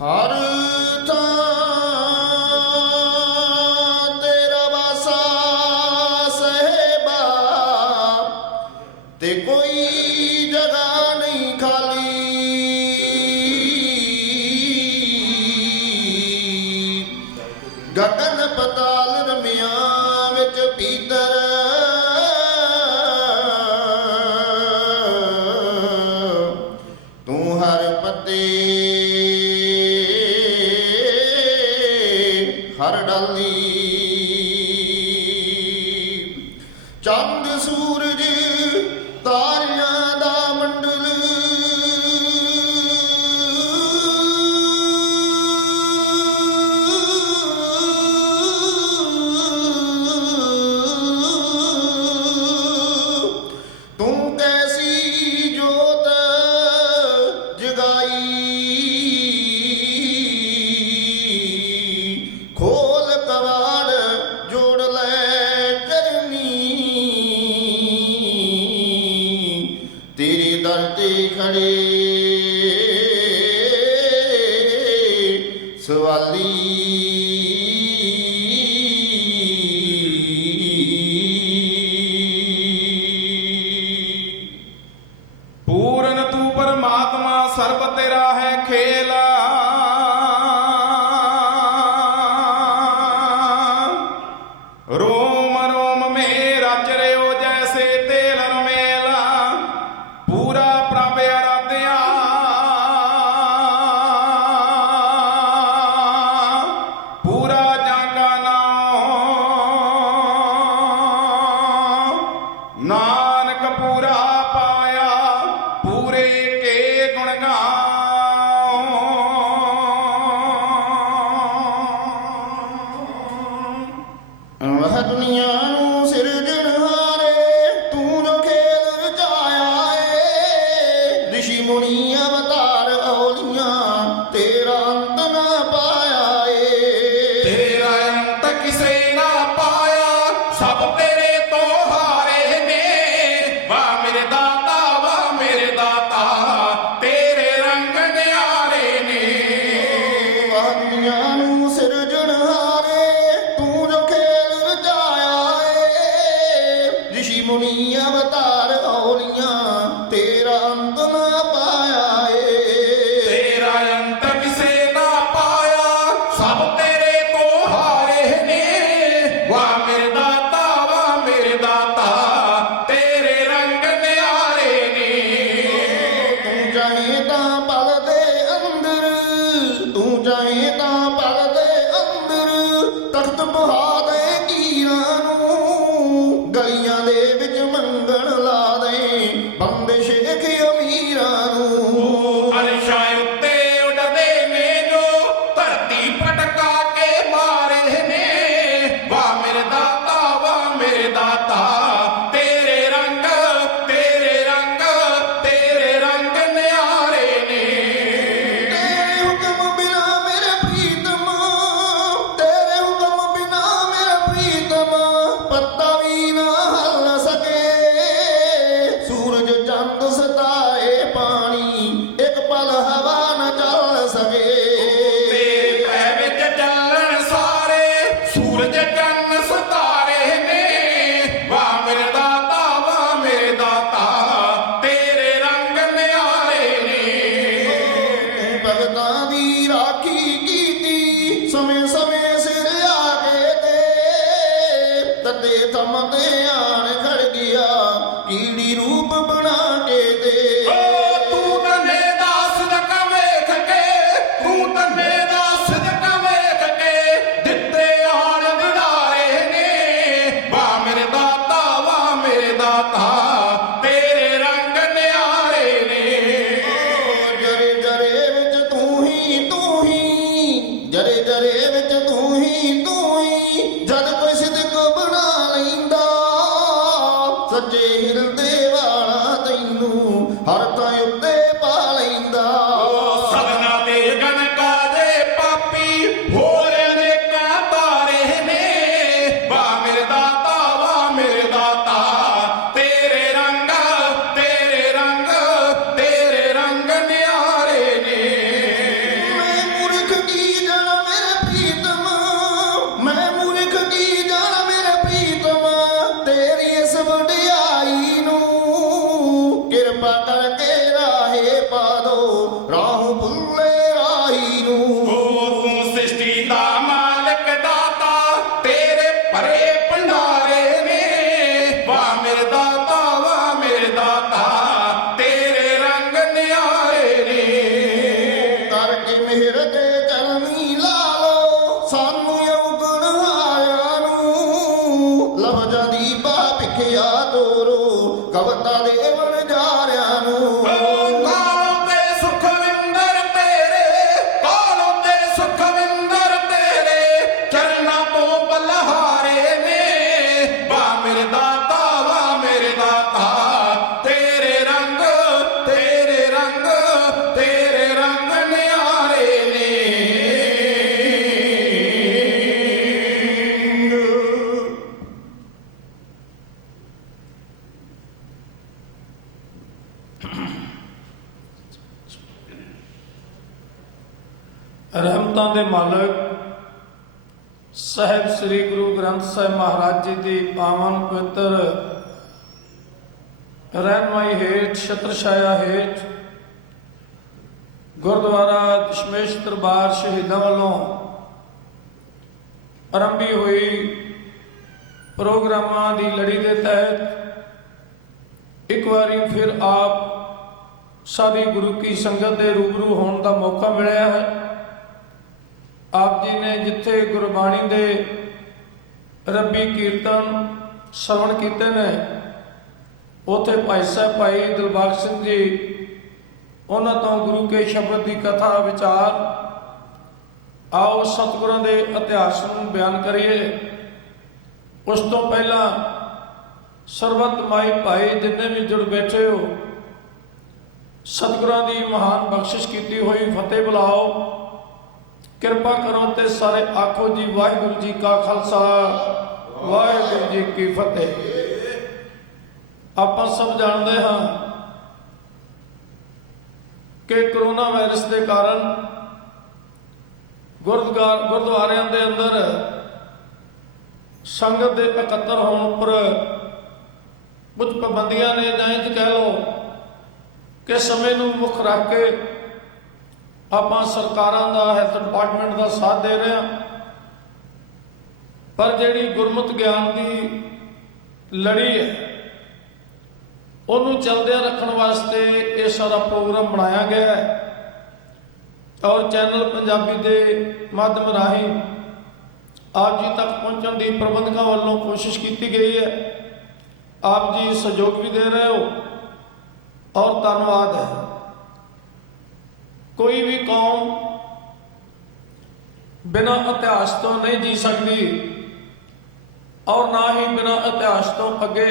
ਹਰ ਥਾਂ ਤੇਰਾ ਵਾਸਾ ਸਹਿਬਾ, ਤੇ ਕੋਈ ਜਗ੍ਹਾ ਨਹੀਂ ਖਾਲੀ। ਗਗਨ ਪਤਾਲ ਰਮਿਆਂ ਵਿੱਚ ਭੀਤਰ, ਤੂੰ ਹਰ ਪੱਤੇ ਹਰ ਡਾਲੀ। ਚੰਦ ਸੂਰਜ ਤਾਰਿਆਂ ਦਾ ਮੰਡਲ, ਤੂੰ ਕੈਸੀ ਜੋਤ ਜਗਾਈ। ਖੋਲ ਕਵਾੜ ਜੋੜ ਲੈ ਕਰਨੀ, ਤੇਰੇ ਦਰ ਤੇ ਖੜੇ ਸਵਾਲੀ। ਪੂਰਨ ਤੂੰ ਪਰਮਾਤਮਾ ਸਰਬ ਤੇਰਾ ਹੈ ਖੇਲਾ। रोम रोम में रच रहे जैसे तेल मेला, पूरा प्रभ आराध्या पूरा जागा नाम, नानक पूरा पाया पूरे के गुण गाओ। ਵਹ ਦੁਨੀਆ ਨੂੰ ਸਿਰਜਣਹਾਰੇ, ਤੂੰ ਜੋ ਖੇਲ ਰਚਾਇਆ ਏ। ਰਿਸ਼ੀ ਮੁਨੀ ਅਵਤਾਰ ਔਲੀਆਂ, ਤੇਰਾ ਅੰਤ ਨਾ ਪਾਇਆ ਏ। तेरा अंत किसे ना पाया, सब तेरे तो हारे ने। वाह मेरे दाता वाह मेरे दाता, तेरे रंग न्यारे ने। ਵਹ ਦੁਨੀਆ ਨੂੰ ਸਿਰਜਣਹਾਰੇ, ਤੂੰ ਜੋ ਖੇਲ ਰਚਾਇਆ ਏ। ਰਿਸ਼ੀ ਮੁਨੀ ਅਵਤਾਰ ਔਲੀਆਂ, ਤੇਰਾ ਅੰਤ ਨਾ ਪਾਇਆ ਏ। तेरा अंत किसे ना पाया, सब तेरे तो हारे ने। वाह मेरे दाता वाह मेरे दाता, तेरे रंग न्यारे ने। ਤੂੰ ਚਾਹੇ ਤਾਂ ਪਲ ਦੇ ਅੰਦਰ, ਤੂੰ ਚਾਹੇ ਤਾਂ ਪਲ ਦੇ ਅੰਦਰ, ਤਖਤ ਬਹਾ ਦੇ ਕੀਰਾਂ ਨੂੰ। ਗਲੀਆਂ ਦੇ ਵਿੱਚ ਮੰਗਣ ਲਾ ਦੇ ਬੰਦੇ ਸ਼ੇਖ ਅਮੀਰਾਂ ਨੂੰ। ਅਰਸ਼ਾਂ ਉੱਤੇ ਉੱਡਦੇ ਨੇ ਜੋ, ਧਰਤੀ ਪਟਕਾ ਕੇ ਮਾਰੇ ਨੇ। ਵਾਹ ਮੇਰੇ ਦਾਤਾ ਵਾਹ ਮੇਰੇ ਦਾਤਾ, ਤੇਰੇ ਰੰਗ ਤੇਰੇ ਰੰਗ ਤੇਰੇ ਰੰਗ ਨਿਆਰੇ ਨੇ। ਤੇਰੇ ਹੁਕਮ ਬਿਨਾ ਮੇਰੇ ਪ੍ਰੀਤਮ, ਤੇਰੇ ਹੁਕਮ ਬਿਨਾ ਮੇਰੇ ਪ੍ਰੀਤਮ, ਪੱਤਾ ਵੀ ਨਾ ਹਲ ਸਕੇ। ਸੂਰਜ ਚੰਦ ਸਤਾਏ ਪਾਣੀ, ਇੱਕ ਪਲ ਹਵਾ ਨਾ ਚੱਲ ਸਕੇ। ਤੇਰੇ ਪੈ ਵਿੱਚ ਚੱਲਣ ਸਾਰੇ, ਸੂਰਜ ਚੰਨ ਸਿਤਾਰੇ ਨੇ। ਵਾਹ ਮੇਰੇ ਦਾਤਾ ਵਾਹ ਮੇਰੇ ਦਾਤਾ, ਤੇਰੇ ਰੰਗ ਨਿਆਰੇ ਨੇ। ਤੂੰ ਭਗਤਾਂ ਦੀ ਰਾਖੀ ਕੀਤੀ, ਸਮੇਂ ਸਮੇਂ ਸਿਰ ਆ ਕੇ ਤੇ ਤਦੇ ਥਮ ਤੇ ਆਣ ਖੜ ਗਿਆ, ਕੀੜੀ ਰੂਪ ਬਣਾ ਕੇ ਤੇ। ਤੂੰ ਤਨੇ ਦਾਸ ਦਾ ਵੇਖ ਕੇ, ਤੂੰ ਤਨੇ ਦਾਸ ਦਾ ਵੇਖ ਕੇ, ਦਿੱਤੇ ਆਣ ਦਿਦਾਰੇ ਨੇ। ਵਾਹ ਮੇਰੇ ਦਾਤਾ ਵਾਹ ਮੇਰੇ ਦਾਤਾ, ਤੇਰੇ ਰੰਗ ਨਿਆਰੇ ਨੇ। ਜਰੇ ਜਰੇ ਵਿੱਚ ਤੂੰ ਹੀ ਤੂੰ ਹੀ, ਜਰੇ ਜਰੇ ਵਿੱਚ ਤੂੰ ਹੀ ਤੂੰ ਹੀ। ਜਦ ਕੋਈ ਸਿਦਕ ਬਣਾ ਲੈਂਦਾ, ਮਿਹਰ ਕੇ ਚਲਨੀ ਲਾ ਲੋ ਸਾਨੂੰ ਔਗਣ ਆਇਆ ਨੂੰ ਲਫ਼ਜ਼ਾਂ ਦੀ ਭਿਖਿਆ ਤੋਰੋ ਕਵਿਤਾ ਦੇ ਵਣਜਾਰਿਆਂ ਨੂੰ ਕਾਲੋਂ ਤੇ ਸੁਖਵਿੰਦਰ ਤੇਰੇ ਕਾਲੋਂ ਤੇ ਸੁਖਵਿੰਦਰ ਤੇਰੇ ਚਰਨਾਂ ਤੋਂ ਬਲਹਾਰੇ ਨੇ ਵਾਹ ਮੇਰੇ ਦਾਤਾ ਵਾਹ ਮੇਰੇ ਦਾਤਾ ਤੇਰੇ ਰੰਗ ਤੇਰੇ ਰੰਗ ਤੇਰੇ ਰੰਗ ਨਿਆਰੇ ਨੇ ਰਹਿਮਤਾਂ ਦੇ ਮਾਲਕ ਸਾਹਿਬ ਸ੍ਰੀ ਗੁਰੂ ਗ੍ਰੰਥ ਸਾਹਿਬ ਮਹਾਰਾਜ ਜੀ ਦੀ ਪਾਵਨ ਪਵਿੱਤਰ ਰਹਿਨਮਾਈ ਹੇਠ ਛਤਰ ਛਾਇਆ ਹੇਠ ਗੁਰਦੁਆਰਾ ਦਸ਼ਮੇਸ਼ ਦਰਬਾਰ ਸ਼ਹੀਦਾਂ ਵੱਲੋਂ ਆਰੰਭੀ ਹੋਈ ਪ੍ਰੋਗਰਾਮਾਂ ਦੀ ਲੜੀ ਦੇ ਤਹਿਤ ਇੱਕ ਵਾਰੀ ਫਿਰ ਆਪ ਸਾਡੀ ਗੁਰੂ ਕੀ ਸੰਗਤ ਦੇ ਰੂਬਰੂ ਹੋਣ ਦਾ ਮੌਕਾ ਮਿਲਿਆ ਹੈ। ਆਪ ਜੀ ਨੇ ਜਿੱਥੇ ਗੁਰਬਾਣੀ ਦੇ ਰੱਬੀ ਕੀਰਤਨ ਸ਼ਰਵਣ ਕੀਤੇ ਨੇ ਉੱਥੇ ਭਾਈ ਸਾਹਿਬ ਭਾਈ ਦਿਲਬਾਗ ਸਿੰਘ ਜੀ ਉਹਨਾਂ ਤੋਂ ਗੁਰੂ ਕੇ ਸ਼ਬਦ ਦੀ ਕਥਾ ਵਿਚਾਰ ਆਓ ਸਤਿਗੁਰਾਂ ਦੇ ਇਤਿਹਾਸ ਨੂੰ ਬਿਆਨ ਕਰੀਏ। ਉਸ ਤੋਂ ਪਹਿਲਾਂ ਸਰਬੱਤ ਮਾਈ ਭਾਈ ਜਿੰਨੇ ਵੀ ਜੁੜ ਬੈਠੇ ਹੋ ਸਤਿਗੁਰਾਂ ਦੀ ਮਹਾਨ ਬਖਸ਼ਿਸ਼ ਕੀਤੀ ਹੋਈ ਫਤਿਹ ਬੁਲਾਓ ਕਿਰਪਾ ਕਰੋ ਤੇ ਸਾਰੇ ਆਖੋ ਜੀ ਵਾਹਿਗੁਰੂ ਜੀ ਕਾ ਖਾਲਸਾ ਵਾਹਿਗੁਰੂ ਜੀ ਕੀ ਫਤਿਹ। ਆਪਾਂ ਸਭ ਜਾਣਦੇ ਹਾਂ ਕਿ ਕਰੋਨਾ ਵਾਇਰਸ ਦੇ ਕਾਰਨ ਗੁਰਦੁਆਰਿਆਂ ਦੇ ਅੰਦਰ ਸੰਗਤ ਦੇ ਇਕੱਤਰ ਹੋਣ ਉੱਪਰ ਕੁਝ ਪਾਬੰਦੀਆਂ ਨੇ ਜਾਂ ਇੰਝ ਕਹਿ ਲਓ ਕਿ ਸਮੇਂ ਨੂੰ ਮੁੱਖ ਰੱਖ ਕੇ ਆਪਾਂ ਸਰਕਾਰਾਂ ਦਾ ਹੈਲਥ ਡਿਪਾਰਟਮੈਂਟ ਦਾ ਸਾਥ ਦੇ ਰਹੇ ਹਾਂ ਪਰ ਜਿਹੜੀ ਗੁਰਮਤਿ ਗਿਆਨ ਦੀ ਲੜੀ ਹੈ ਉਹਨੂੰ ਚੱਲਦਿਆਂ ਰੱਖਣ ਵਾਸਤੇ ਇਹ ਸਾਰਾ ਪ੍ਰੋਗਰਾਮ ਬਣਾਇਆ ਗਿਆ ਹੈ ਔਰ ਚੈਨਲ ਪੰਜਾਬੀ ਦੇ ਮਾਧਿਅਮ ਰਾਹੀਂ ਆਪ ਜੀ ਤੱਕ ਪਹੁੰਚਣ ਦੀ ਪ੍ਰਬੰਧਕਾਂ ਵੱਲੋਂ ਕੋਸ਼ਿਸ਼ ਕੀਤੀ ਗਈ ਹੈ। ਆਪ ਜੀ ਸਹਿਯੋਗ ਵੀ ਦੇ ਰਹੇ ਹੋ ਔਰ ਧੰਨਵਾਦ ਹੈ। ਕੋਈ ਵੀ ਕੌਮ ਬਿਨਾਂ ਇਤਿਹਾਸ ਤੋਂ ਨਹੀਂ ਜੀ ਸਕਦੀ ਔਰ ਨਾ ਹੀ ਬਿਨਾਂ ਇਤਿਹਾਸ ਤੋਂ ਅੱਗੇ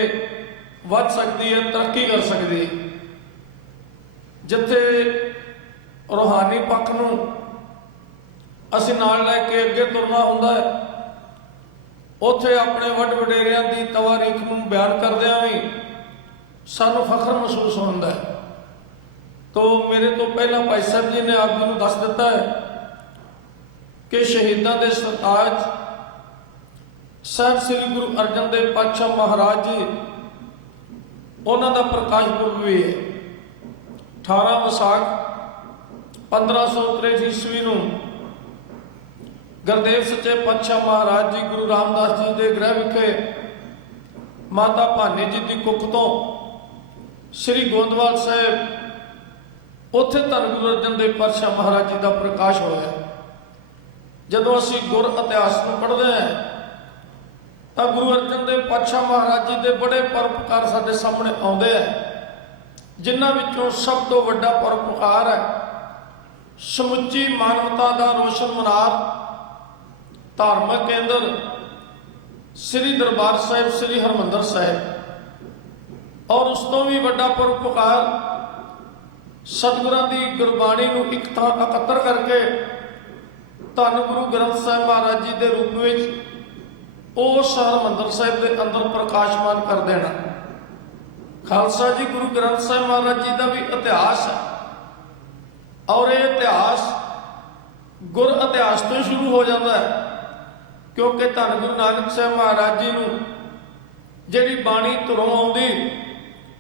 ਵੱਧ ਸਕਦੀ ਹੈ ਤਰੱਕੀ ਕਰ ਸਕਦੀ। ਜਿੱਥੇ ਰੂਹਾਨੀ ਪੱਖ ਨੂੰ ਅਸੀਂ ਨਾਲ ਲੈ ਕੇ ਅੱਗੇ ਤੁਰਨਾ ਹੁੰਦਾ ਹੈ ਉੱਥੇ ਆਪਣੇ ਵੱਡ ਵਡੇਰਿਆਂ ਦੀ ਤਵਾਰੀਖ ਨੂੰ ਬਿਆਨ ਕਰਦਿਆਂ ਵੀ ਸਾਨੂੰ ਫਖਰ ਮਹਿਸੂਸ ਹੁੰਦਾ ਹੈ। ਤੋ ਮੇਰੇ ਤੋਂ ਪਹਿਲਾਂ ਭਾਈ ਸਾਹਿਬ ਜੀ ਨੇ ਆਪ ਜੀ ਨੂੰ ਦੱਸ ਦਿੱਤਾ ਹੈ ਕਿ ਸ਼ਹੀਦਾਂ ਦੇ ਸਰਤਾਜ ਸਾਹਿਬ ਸ੍ਰੀ ਗੁਰੂ ਅਰਜਨ ਦੇਵ ਪਾਤਸ਼ਾਹ ਮਹਾਰਾਜ ਜੀ ਉਹਨਾਂ ਦਾ ਪ੍ਰਕਾਸ਼ ਪੁਰਬ ਵੀ ਹੈ। 18 ਵਿਸਾਖ 1563 ਈਸਵੀ ਨੂੰ ਗੁਰਦੇਵ ਸੱਚੇ ਪਾਤਸ਼ਾਹ ਮਹਾਰਾਜ ਜੀ ਗੁਰੂ ਰਾਮਦਾਸ ਜੀ ਦੇ ਗ੍ਰਹਿ ਵਿਖੇ ਮਾਤਾ ਭਾਨੀ ਜੀ ਦੀ ਕੁੱਖ ਤੋਂ ਸ੍ਰੀ ਗੋਂਦਵਾਲ ਸਾਹਿਬ ਉੱਥੇ ਧੰਨ ਗੁਰੂ ਅਰਜਨ ਦੇਵ ਪਾਤਸ਼ਾਹ ਮਹਾਰਾਜ ਜੀ ਦਾ ਪ੍ਰਕਾਸ਼ ਹੋਇਆ। ਜਦੋਂ ਅਸੀਂ ਗੁਰ ਇਤਿਹਾਸ ਨੂੰ ਪੜ੍ਹਦੇ ਹਾਂ ਤਾਂ ਗੁਰੂ ਅਰਜਨ ਦੇਵ ਪਾਤਸ਼ਾਹ ਮਹਾਰਾਜ ਜੀ ਦੇ ਬੜੇ ਪਰਉਪਕਾਰ ਸਾਡੇ ਸਾਹਮਣੇ ਆਉਂਦੇ ਆ ਜਿਨ੍ਹਾਂ ਵਿੱਚੋਂ ਸਭ ਤੋਂ ਵੱਡਾ ਪਰਉਪਕਾਰ ਹੈ ਸਮੁੱਚੀ ਮਾਨਵਤਾ ਦਾ ਰੋਸ਼ਨ ਮਨਾਰ ਧਾਰਮਿਕ ਕੇਂਦਰ ਸ੍ਰੀ ਦਰਬਾਰ ਸਾਹਿਬ ਸ੍ਰੀ ਹਰਿਮੰਦਰ ਸਾਹਿਬ ਔਰ ਉਸ ਤੋਂ ਵੀ ਵੱਡਾ ਪਰਉਪਕਾਰ ਸਤਿਗੁਰਾਂ ਦੀ ਗੁਰਬਾਣੀ ਨੂੰ ਇੱਕ ਥਾਂ ਇਕੱਤਰ ਕਰਕੇ ਧੰਨ ਗੁਰੂ ਗ੍ਰੰਥ ਸਾਹਿਬ ਮਹਾਰਾਜ ਜੀ ਦੇ ਰੂਪ ਵਿੱਚ ਉਸ ਹਰਿਮੰਦਰ ਸਾਹਿਬ ਦੇ ਅੰਦਰ ਪ੍ਰਕਾਸ਼ਮਾਨ ਕਰ ਦੇਣਾ। ਖਾਲਸਾ ਜੀ ਗੁਰੂ ਗ੍ਰੰਥ ਸਾਹਿਬ ਮਹਾਰਾਜ ਜੀ ਦਾ ਵੀ ਇਤਿਹਾਸ ਹੈ ਔਰ ਇਹ ਇਤਿਹਾਸ ਗੁਰ ਇਤਿਹਾਸ ਤੋਂ ਸ਼ੁਰੂ ਹੋ ਜਾਂਦਾ ਹੈ ਕਿਉਂਕਿ ਧੰਨ ਗੁਰੂ ਨਾਨਕ ਸਾਹਿਬ ਮਹਾਰਾਜ ਜੀ ਨੂੰ ਜਿਹੜੀ ਬਾਣੀ ਧੁਰੋਂ ਆਉਂਦੀ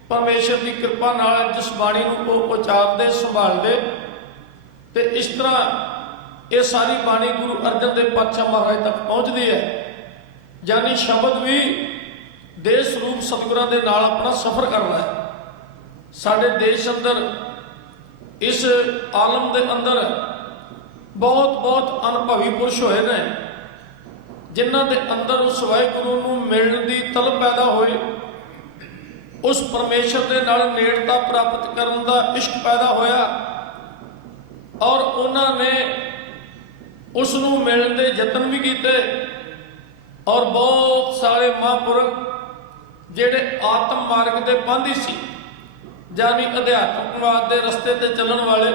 ਪਰਮੇਸ਼ਰ ਦੀ ਕਿਰਪਾ ਨਾਲ ਜਿਸ ਬਾਣੀ ਨੂੰ ਉਹ ਉਚਾਰਦੇ ਸੰਭਾਲਦੇ ਤੇ ਇਸ ਤਰ੍ਹਾਂ ਇਹ ਸਾਰੀ ਬਾਣੀ ਗੁਰੂ ਅਰਜਨ ਦੇਵ ਪਾਤਸ਼ਾਹ ਮਹਾਰਾਜ ਤੱਕ ਪਹੁੰਚਦੀ ਹੈ। ਯਾਨੀ ਸ਼ਬਦ ਵੀ ਦੇਸ਼ ਰੂਪ ਸਤਿਗੁਰਾਂ ਦੇ ਨਾਲ ਆਪਣਾ ਸਫ਼ਰ ਕਰਦਾ ਹੈ। ਸਾਡੇ ਦੇਸ਼ ਅੰਦਰ ਇਸ ਆਲਮ ਦੇ ਅੰਦਰ ਬਹੁਤ ਬਹੁਤ ਅਨੁਭਵੀ ਪੁਰਸ਼ ਹੋਏ ਨੇ, ਜਿਨ੍ਹਾਂ ਦੇ ਅੰਦਰ ਉਸ ਵਾਹਿਗੁਰੂ ਨੂੰ ਮਿਲਣ ਦੀ ਤਲਬ ਪੈਦਾ ਹੋਈ, ਉਸ ਪਰਮੇਸ਼ਰ ਦੇ ਨਾਲ ਨੇੜਤਾ ਪ੍ਰਾਪਤ ਕਰਨ ਦਾ ਇਸ਼ਕ ਪੈਦਾ ਹੋਇਆ, ਔਰ ਉਹਨਾਂ ਨੇ ਉਸ ਨੂੰ ਮਿਲਣ ਦੇ ਯਤਨ ਵੀ ਕੀਤੇ। ਔਰ ਬਹੁਤ ਸਾਰੇ ਮਹਾਂਪੁਰਖ ਜਿਹੜੇ ਆਤਮ ਮਾਰਗ ਦੇ ਪਾਂਧੀ ਸੀ, ਜਾਨੀ ਅਧਿਆਤਮਵਾਦ ਦੇ ਰਸਤੇ ਤੇ ਚੱਲਣ ਵਾਲੇ,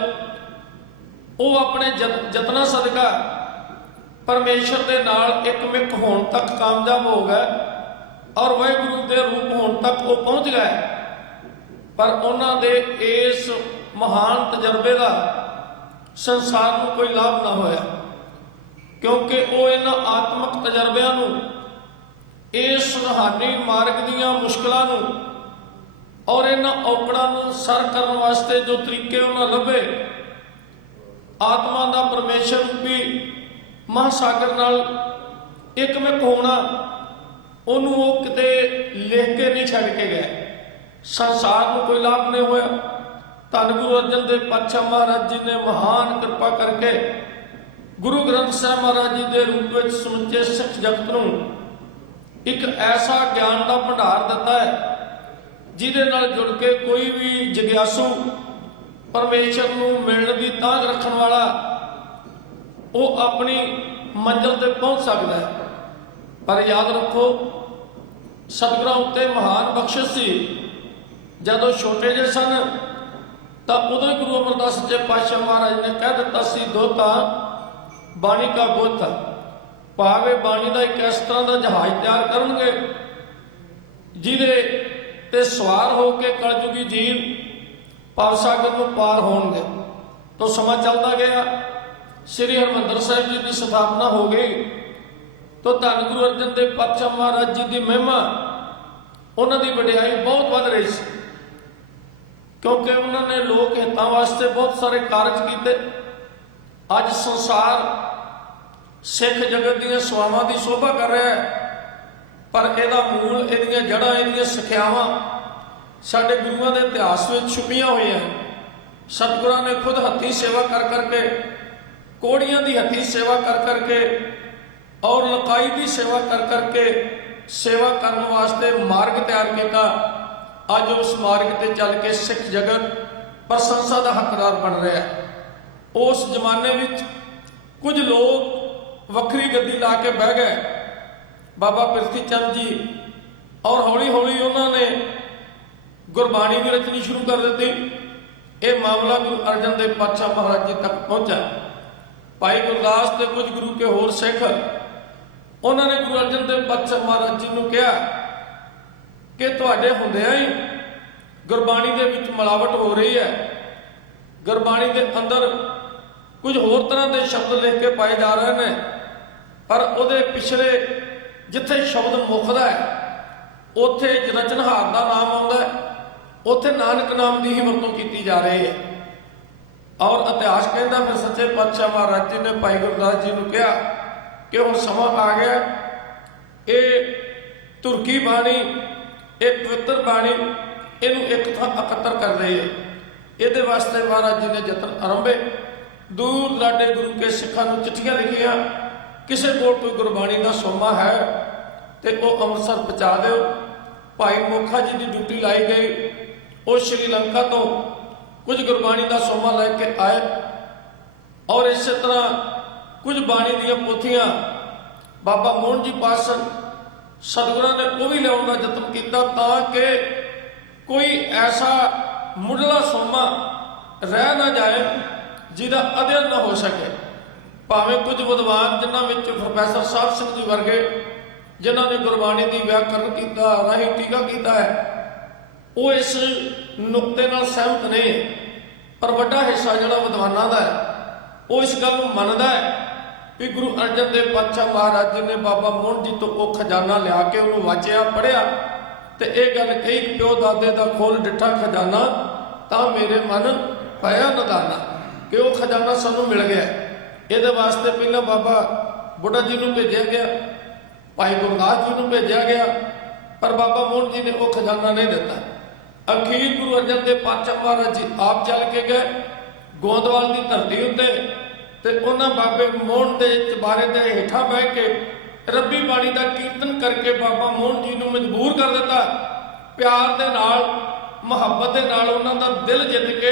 ਉਹ ਆਪਣੇ ਯਤਨਾਂ ਸਦਕਾ ਪਰਮੇਸ਼ਰ ਦੇ ਨਾਲ ਇੱਕਮਿਕ ਹੋਣ ਤੱਕ ਕਾਮਯਾਬ ਹੋ ਗਏ ਔਰ ਵਾਹਿਗੁਰੂ ਦੇ ਰੂਪ ਹੋਣ ਤੱਕ ਉਹ ਪਹੁੰਚ ਗਏ। ਪਰ ਉਹਨਾਂ ਦੇ ਇਸ ਮਹਾਨ ਤਜਰਬੇ ਦਾ ਸੰਸਾਰ ਨੂੰ ਕੋਈ ਲਾਭ ਨਾ ਹੋਇਆ, ਕਿਉਂਕਿ ਉਹ ਇਹਨਾਂ ਆਤਮਿਕ ਤਜਰਬਿਆਂ ਨੂੰ, ਇਸ ਰੂਹਾਨੀ ਮਾਰਗ ਦੀਆਂ ਮੁਸ਼ਕਲਾਂ ਨੂੰ ਔਰ ਇਹਨਾਂ ਔਕੜਾਂ ਨੂੰ ਸਰ ਕਰਨ ਵਾਸਤੇ ਜੋ ਤਰੀਕੇ ਉਹਨਾਂ ਲੱਭੇ, ਆਤਮਾ ਦਾ ਪਰਮੇਸ਼ਰ ਰੂਪੀ ਮਹਾਸਾਗਰ ਨਾਲ ਇੱਕਮਿਕ ਹੋਣਾ, ਉਹਨੂੰ ਉਹ ਕਿਤੇ ਲਿਖ ਕੇ ਨਹੀਂ ਛੱਡ ਕੇ ਗਏ। ਸੰਸਾਰ ਨੂੰ ਕੋਈ ਲਾਭ ਨਹੀਂ ਹੋਇਆ। ਧੰਨ ਗੁਰੂ ਅਰਜਨ ਦੇਵ ਪਾਤਸ਼ਾਹ ਮਹਾਰਾਜ ਜੀ ਨੇ ਮਹਾਨ ਕਿਰਪਾ ਕਰਕੇ ਗੁਰੂ ਗ੍ਰੰਥ ਸਾਹਿਬ ਮਹਾਰਾਜ ਜੀ ਦੇ ਰੂਪ ਵਿੱਚ ਸਮੁੱਚੇ ਸਿੱਖ ਜਗਤ ਨੂੰ ਇੱਕ ਐਸਾ ਗਿਆਨ ਦਾ ਭੰਡਾਰ ਦਿੱਤਾ ਹੈ, ਜਿਹਦੇ ਨਾਲ ਜੁੜ ਕੇ ਕੋਈ ਵੀ ਜਗਿਆਸੂ ਪਰਮੇਸ਼ਰ ਨੂੰ ਮਿਲਣ ਦੀ ਤਾਂਘ ਰੱਖਣ ਵਾਲਾ, ਉਹ ਆਪਣੀ ਮੰਜ਼ਿਲ ਤੇ ਪਹੁੰਚ ਸਕਦਾ ਹੈ। ਪਰ ਯਾਦ ਰੱਖੋ, ਸਤਿਗੁਰਾਂ ਉੱਤੇ ਮਹਾਨ ਬਖਸ਼ਿਸ਼ ਸੀ। ਜਦੋਂ ਛੋਟੇ ਜਿਹੇ ਸਨ ਤਾਂ ਉਦੋਂ ਹੀ ਗੁਰੂ ਅਮਰਦਾਸ ਸੱਚੇ ਪਾਤਸ਼ਾਹ ਮਹਾਰਾਜ ਨੇ ਕਹਿ ਦਿੱਤਾ ਸੀ, ਦੋਤਾ ਬਾਣੀ ਕਾ ਬੋਧ, ਭਾਵੇਂ ਬਾਣੀ ਦਾ ਇੱਕ ਇਸ ਤਰ੍ਹਾਂ ਦਾ ਜਹਾਜ਼ ਤਿਆਰ ਕਰਨਗੇ ਜਿਹਦੇ ਤੇ ਸਵਾਰ ਹੋ ਕੇ ਕਲਯੁਗੀ ਜੀਵ ਭਵਸਾਗਰ ਨੂੰ ਪਾਰ ਹੋਣਗੇ। ਤਾਂ ਸਮਾਂ ਚੱਲਦਾ ਗਿਆ, ਸ੍ਰੀ ਹਰਿਮੰਦਰ ਸਾਹਿਬ ਜੀ ਦੀ ਸਥਾਪਨਾ ਹੋ ਗਈ। ਤਾਂ ਧੰਨ ਗੁਰੂ ਅਰਜਨ ਦੇਵ ਪਾਤਸ਼ਾਹ ਮਹਾਰਾਜ ਜੀ ਦੀ ਮਹਿਮਾ, ਉਹਨਾਂ ਦੀ ਵਡਿਆਈ ਬਹੁਤ ਵੱਧ ਰਹੀ ਸੀ, ਕਿਉਂਕਿ ਉਹਨਾਂ ਨੇ ਲੋਕ ਹਿੱਤਾਂ ਵਾਸਤੇ ਬਹੁਤ ਸਾਰੇ ਕਾਰਜ ਕੀਤੇ। ਅੱਜ ਸੰਸਾਰ ਸਿੱਖ ਜਗਤ ਦੀਆਂ ਸੇਵਾਵਾਂ ਦੀ ਸ਼ੋਭਾ ਕਰ ਰਿਹਾ ਹੈ, ਪਰ ਇਹਦਾ ਮੂਲ, ਇਹਦੀਆਂ ਜੜ੍ਹਾਂ, ਇਹਦੀਆਂ ਸਿੱਖਿਆਵਾਂ ਸਾਡੇ ਗੁਰੂਆਂ ਦੇ ਇਤਿਹਾਸ ਵਿੱਚ ਛੁਪੀਆਂ ਹੋਈਆਂ ਹਨ। ਸਤਿਗੁਰਾਂ ਨੇ ਖੁਦ ਹੱਥੀਂ ਸੇਵਾ ਕਰ ਕਰਕੇ, ਕੋੜੀਆਂ ਦੀ ਹੱਥੀਂ ਸੇਵਾ ਕਰ ਕਰਕੇ ਔਰ ਲਕਾਈ ਦੀ ਸੇਵਾ ਕਰ ਕਰਕੇ ਸੇਵਾ ਕਰਨ ਵਾਸਤੇ ਮਾਰਗ ਤਿਆਰ ਕੀਤਾ। ਅੱਜ ਉਸ ਮਾਰਗ ਤੇ ਚੱਲ ਕੇ ਸਿੱਖ ਜਗਤ ਪ੍ਰਸ਼ੰਸਾ ਦਾ ਹੱਕਦਾਰ ਬਣ ਰਿਹਾ ਹੈ। ਉਸ ਜ਼ਮਾਨੇ ਵਿੱਚ ਕੁਝ ਲੋਕ ਵੱਖਰੀ ਗੱਦੀ ਲਾ ਕੇ ਬਹਿ ਗਏ, ਬਾਬਾ ਪ੍ਰਿਥੀ ਚੰਦ ਜੀ, ਔਰ ਹੌਲੀ ਹੌਲੀ ਉਹਨਾਂ ਨੇ ਗੁਰਬਾਣੀ ਦੀ ਰਚਨੀ ਸ਼ੁਰੂ ਕਰ ਦਿੱਤੀ। ਇਹ ਮਾਮਲਾ ਗੁਰੂ ਅਰਜਨ ਦੇਵ ਪਾਤਸ਼ਾਹ ਮਹਾਰਾਜ ਜੀ ਤੱਕ ਪਹੁੰਚਾ। ਭਾਈ ਗੁਰਦਾਸ ਤੇ ਕੁਝ ਗੁਰੂ ਕੇ ਹੋਰ ਸਿੱਖ, ਉਹਨਾਂ ਨੇ ਗੁਰੂ ਅਰਜਨ ਦੇਵ ਪਾਤਸ਼ਾਹ ਮਹਾਰਾਜ ਜੀ ਨੂੰ ਕਿਹਾ ਕਿ ਤੁਹਾਡੇ ਹੁੰਦਿਆਂ ਹੀ ਗੁਰਬਾਣੀ ਦੇ ਵਿੱਚ ਮਿਲਾਵਟ ਹੋ ਰਹੀ ਹੈ, ਗੁਰਬਾਣੀ ਦੇ ਅੰਦਰ ਕੁਝ ਹੋਰ ਤਰ੍ਹਾਂ ਦੇ ਸ਼ਬਦ ਲਿਖ ਕੇ ਪਾਏ ਜਾ ਰਹੇ ਨੇ, ਪਰ ਉਹਦੇ ਪਿਛਲੇ ਜਿੱਥੇ ਸ਼ਬਦ ਮੁੱਕਦਾ ਹੈ ਉੱਥੇ ਰਚਨਹਾਰ ਦਾ ਨਾਮ ਆਉਂਦਾ ਹੈ, ਉੱਥੇ ਨਾਨਕ ਨਾਮ ਦੀ ਹੀ ਵਰਤੋਂ ਕੀਤੀ ਜਾ ਰਹੀ ਹੈ। ਔਰ ਇਤਿਹਾਸ ਕਹਿੰਦਾ ਫਿਰ ਸੱਚੇ ਪਾਤਸ਼ਾਹ ਮਹਾਰਾਜ ਜੀ ਨੇ ਭਾਈ ਗੁਰਦਾਸ ਜੀ ਨੂੰ ਕਿਹਾ ਕਿ ਹੁਣ ਸਮਾਂ ਆ ਗਿਆ, ਇਹ ਤੁਰਕੀ ਬਾਣੀ, ਇਹ ਪਵਿੱਤਰ ਬਾਣੀ, ਇਹਨੂੰ ਇੱਕ ਥਾਂ ਇਕੱਤਰ ਕਰ ਰਹੀ ਹੈ। ਇਹਦੇ ਵਾਸਤੇ ਮਹਾਰਾਜ ਜੀ ਨੇ ਯਤਨ ਆਰੰਭੇ। ਦੂਰ ਦਰਾਡੇ ਗੁਰੂ ਕੇ ਸਿੱਖਾਂ ਨੂੰ ਚਿੱਠੀਆਂ ਲਿਖੀਆਂ, ਕਿਸੇ ਕੋਲ ਕੋਈ ਗੁਰਬਾਣੀ ਦਾ ਸੋਮਾ ਹੈ ਤੇ ਉਹ ਅੰਮ੍ਰਿਤਸਰ ਪਹੁੰਚਾ ਦਿਓ। ਭਾਈ ਮੋਖਾ ਜੀ ਦੀ ਡਿਊਟੀ ਲਾਈ ਗਈ, ਉਹ ਸ਼੍ਰੀਲੰਕਾ ਤੋਂ ਕੁਝ ਗੁਰਬਾਣੀ ਦਾ ਸੋਮਾ ਲੈ ਕੇ ਆਏ, ਔਰ ਇਸੇ ਤਰ੍ਹਾਂ ਕੁਝ ਬਾਣੀ ਦੀਆਂ ਪੋਥੀਆਂ ਬਾਬਾ ਮੋਹਨ ਜੀ ਪਾਸਨ ਸਤਿਗੁਰਾਂ ਨੇ ਉਹ ਵੀ ਲਿਆਉਣ ਦਾ ਯਤਨ ਕੀਤਾ, ਤਾਂ ਕਿ ਕੋਈ ਐਸਾ ਮੁੱਢਲਾ ਸੋਮਾ ਰਹਿ ਨਾ ਜਾਏ ਜਿਹਦਾ ਅਧਿਐਨ ਨਾ ਹੋ ਸਕੇ। ਭਾਵੇਂ ਕੁਝ ਵਿਦਵਾਨ, ਜਿਨ੍ਹਾਂ ਵਿੱਚ ਪ੍ਰੋਫੈਸਰ ਸਾਹਿਬ ਸਿੰਘ ਜੀ ਵਰਗੇ, ਜਿਨ੍ਹਾਂ ਨੇ ਗੁਰਬਾਣੀ ਦੀ ਵਿਆਕਰਨ ਕੀਤਾ, ਰਾਹੀਂ ਟੀਕਾ ਕੀਤਾ ਹੈ, ਉਹ ਇਸ ਨੁਕਤੇ ਨਾਲ ਸਹਿਮਤ ਨੇ। ਪਰ ਵੱਡਾ ਹਿੱਸਾ ਜਿਹੜਾ ਵਿਦਵਾਨਾਂ ਦਾ ਹੈ, ਉਹ ਇਸ ਗੱਲ ਨੂੰ ਮੰਨਦਾ ਹੈ ਵੀ ਗੁਰੂ ਅਰਜਨ ਦੇਵ ਪਾਤਸ਼ਾਹ ਮਹਾਰਾਜ ਜੀ ਨੇ ਬਾਬਾ ਮੋਹਨ ਜੀ ਤੋਂ ਉਹ ਖਜ਼ਾਨਾ ਲਿਆ ਕੇ ਉਹਨੂੰ ਵਾਚਿਆ, ਪੜ੍ਹਿਆ, ਤੇ ਇਹ ਗੱਲ ਕਹੀ ਕਿ ਪਿਓ ਦਾਦੇ ਦਾ ਖੋਲ ਡਿੱਠਾ ਖਜ਼ਾਨਾ ਤਾਂ ਮੇਰੇ ਮਨ ਪਿਆ ਨਦਾਨਾ, ਕਿ ਉਹ ਖਜ਼ਾਨਾ ਸਾਨੂੰ ਮਿਲ ਗਿਆ। ਇਹਦੇ ਵਾਸਤੇ ਪਹਿਲਾਂ ਬਾਬਾ ਬੁੱਢਾ ਜੀ ਨੂੰ ਭੇਜਿਆ ਗਿਆ, ਭਾਈ ਗੁਰਦਾਸ ਜੀ ਨੂੰ ਭੇਜਿਆ ਗਿਆ, ਪਰ ਬਾਬਾ ਮੋਹਨ ਜੀ ਨੇ ਉਹ ਖਜ਼ਾਨਾ ਨਹੀਂ ਦਿੱਤਾ। ਅਖੀਰ ਗੁਰੂ ਅਰਜਨ ਦੇਵ ਪਾਤਸ਼ਾਹ ਮਹਾਰਾਜ ਜੀ ਆਪ ਚੱਲ ਕੇ ਗਏ ਗੋਂਦਵਾਲ ਦੀ ਧਰਤੀ ਉੱਤੇ, ਤੇ ਉਹਨਾਂ ਬਾਬੇ ਮੋਹਨ ਦੇ ਚੁਬਾਰੇ ਦੇ ਹੇਠਾਂ ਬਹਿ ਕੇ ਰੱਬੀ ਬਾਣੀ ਦਾ ਕੀਰਤਨ ਕਰਕੇ ਬਾਬਾ ਮੋਹਨ ਜੀ ਨੂੰ ਮਜਬੂਰ ਕਰ ਦਿੱਤਾ। ਪਿਆਰ ਦੇ ਨਾਲ, ਮੁਹੱਬਤ ਦੇ ਨਾਲ ਉਹਨਾਂ ਦਾ ਦਿਲ ਜਿੱਤ ਕੇ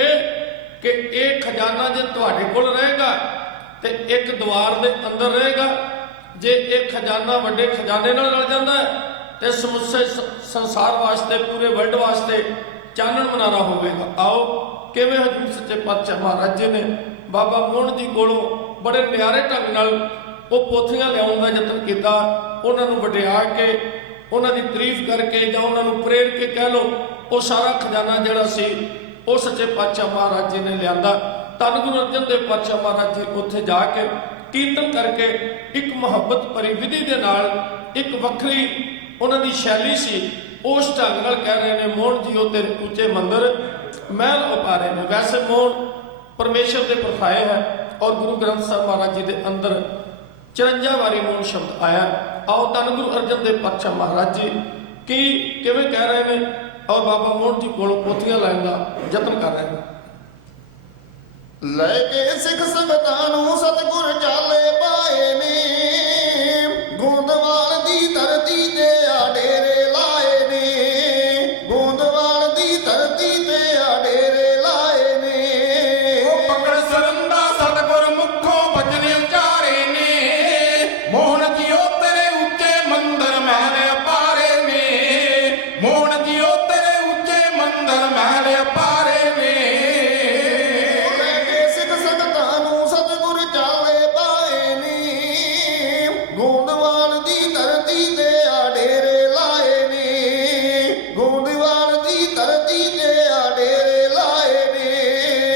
ਕਿ ਇਹ ਖਜ਼ਾਨਾ ਜੇ ਤੁਹਾਡੇ ਕੋਲ ਰਹੇਗਾ ਤੇ ਇੱਕ ਦੀਵਾਰ ਦੇ ਅੰਦਰ ਰਹੇਗਾ, ਜੇ ਇਹ ਖਜ਼ਾਨਾ ਵੱਡੇ ਖਜ਼ਾਨੇ ਨਾਲ ਰਲ ਜਾਂਦਾ ਹੈ ਤੇ ਸਮੁੱਚੇ ਸੰਸਾਰ ਵਾਸਤੇ, ਪੂਰੇ ਵਰਲਡ ਵਾਸਤੇ ਚਾਨਣ ਮਨਾਰਾ ਹੋਵੇਗਾ। ਆਓ ਕਿਵੇਂ ਹਜ਼ੂਰ ਸੱਚੇ ਪਾਤਸ਼ਾਹ ਮਹਾਰਾਜ ਜੀ ਨੇ ਬਾਬਾ ਮੋਹਨ ਜੀ ਕੋਲੋਂ ਬੜੇ ਨਿਆਰੇ ਢੰਗ ਨਾਲ ਉਹ ਪੋਥੀਆਂ ਲਿਆਉਣ ਦਾ ਯਤਨ ਕੀਤਾ, ਉਹਨਾਂ ਨੂੰ ਵਡਿਆ ਕੇ, ਉਹਨਾਂ ਦੀ ਤਾਰੀਫ ਕਰਕੇ ਜਾਂ ਉਹਨਾਂ ਨੂੰ ਪ੍ਰੇਰ ਕੇ ਕਹਿ ਲਓ, ਉਹ ਸਾਰਾ ਖਜ਼ਾਨਾ ਜਿਹੜਾ ਸੀ ਉਹ ਸੱਚੇ ਪਾਤਸ਼ਾਹ ਮਹਾਰਾਜ ਜੀ ਨੇ ਲਿਆਂਦਾ। ਧੰਨ ਗੁਰੂ ਅਰਜਨ ਦੇਵ ਪਾਤਸ਼ਾਹ ਮਹਾਰਾਜ ਜੀ ਉੱਥੇ ਜਾ ਕੇ ਕੀਰਤਨ ਕਰਕੇ ਇੱਕ ਮੁਹੱਬਤ ਭਰੀ ਵਿਧੀ ਦੇ ਨਾਲ, ਇੱਕ ਵੱਖਰੀ ਉਹਨਾਂ ਦੀ ਸ਼ੈਲੀ ਸੀ, ਉਸ ਢੰਗ ਨਾਲ ਕਹਿ ਰਹੇ ਨੇ, ਮੋਹਨ ਜੀਓ ਤੇਰੇ ਉੱਚੇ ਮੰਦਰ ਮਹਿਲ ਉਤਾਰੇ ਨੇ। ਵੈਸੇ ਮੋਹਨ ਪਰਮੇਸ਼ਰ ਦੇ ਪਰਖਾਏ ਹੈ ਔਰ ਗੁਰੂ ਗ੍ਰੰਥ ਸਾਹਿਬ ਮਹਾਰਾਜ ਜੀ ਦੇ ਅੰਦਰ 54 ਵਾਰੀ ਮੋਹਨ ਸ਼ਬਦ ਆਇਆ। ਆਓ ਧੰਨ ਗੁਰੂ ਅਰਜਨ ਦੇਵ ਪਾਤਸ਼ਾਹ ਮਹਾਰਾਜ ਜੀ ਕਿਵੇਂ ਕਹਿ ਰਹੇ ਨੇ ਔਰ ਬਾਬਾ ਮੋਹਨ ਜੀ ਕੋਲੋਂ ਪੋਥੀਆਂ ਲੈਣ ਦਾ ਯਤਨ ਕਰ ਰਹੇ ਨੇ। ਲੈ ਕੇ ਸਿੱਖ ਸੰਗਤਾਂ ਨੂੰ ਸਤਿਗੁਰ ਚਾਲੇ ਪਾਏ ਨੇ, ਗੋਂਦਵਾਲ ਦੀ ਧਰਤੀ ਤੇ ਆ ਡੇਰੇ ਲਾਏ ਨੇ, ਗੋਂਦਵਾਲ ਦੀ ਧਰਤੀ ਤੇ ਆ ਡੇਰੇ ਲਾਏ ਨੇ। ਉਹ ਪਕੜ ਸਰੰਦਾ ਸਤਿਗੁਰ ਮੁਖੋਂ ਬਚਨ ਉਚਾਰੇ ਨੇ, ਮੋਹਨ ਜੀਓ ਤੇਰੇ ਉੱਚੇ ਮੰਦਰ ਮਹਿਲ ਅਪਾਰੇ ਨੇ, ਮੋਹਨ ਜੀਓ ਤੇਰੇ ਉੱਚੇ ਮੰਦਰ ਮਹਿਲ ਅਪਾਰੇ ਨੇ। ਲੈ ਕੇ ਸਿੱਖ ਸੰਗਤਾਂ ਨੂੰ ਸਤਿਗੁਰ ਚਾਲੇ ਪਾਏ ਨੇ, ਗੋਂਦਵਾਲ ਦੀ ਧਰਤੀ ਤੇ ਆ ਡੇਰੇ ਲਾਏ ਨੇ, ਗੋਂਦਵਾਲ ਦੀ ਧਰਤੀ ਤੇ ਆ ਡੇਰੇ ਲਾਏ ਨੇ।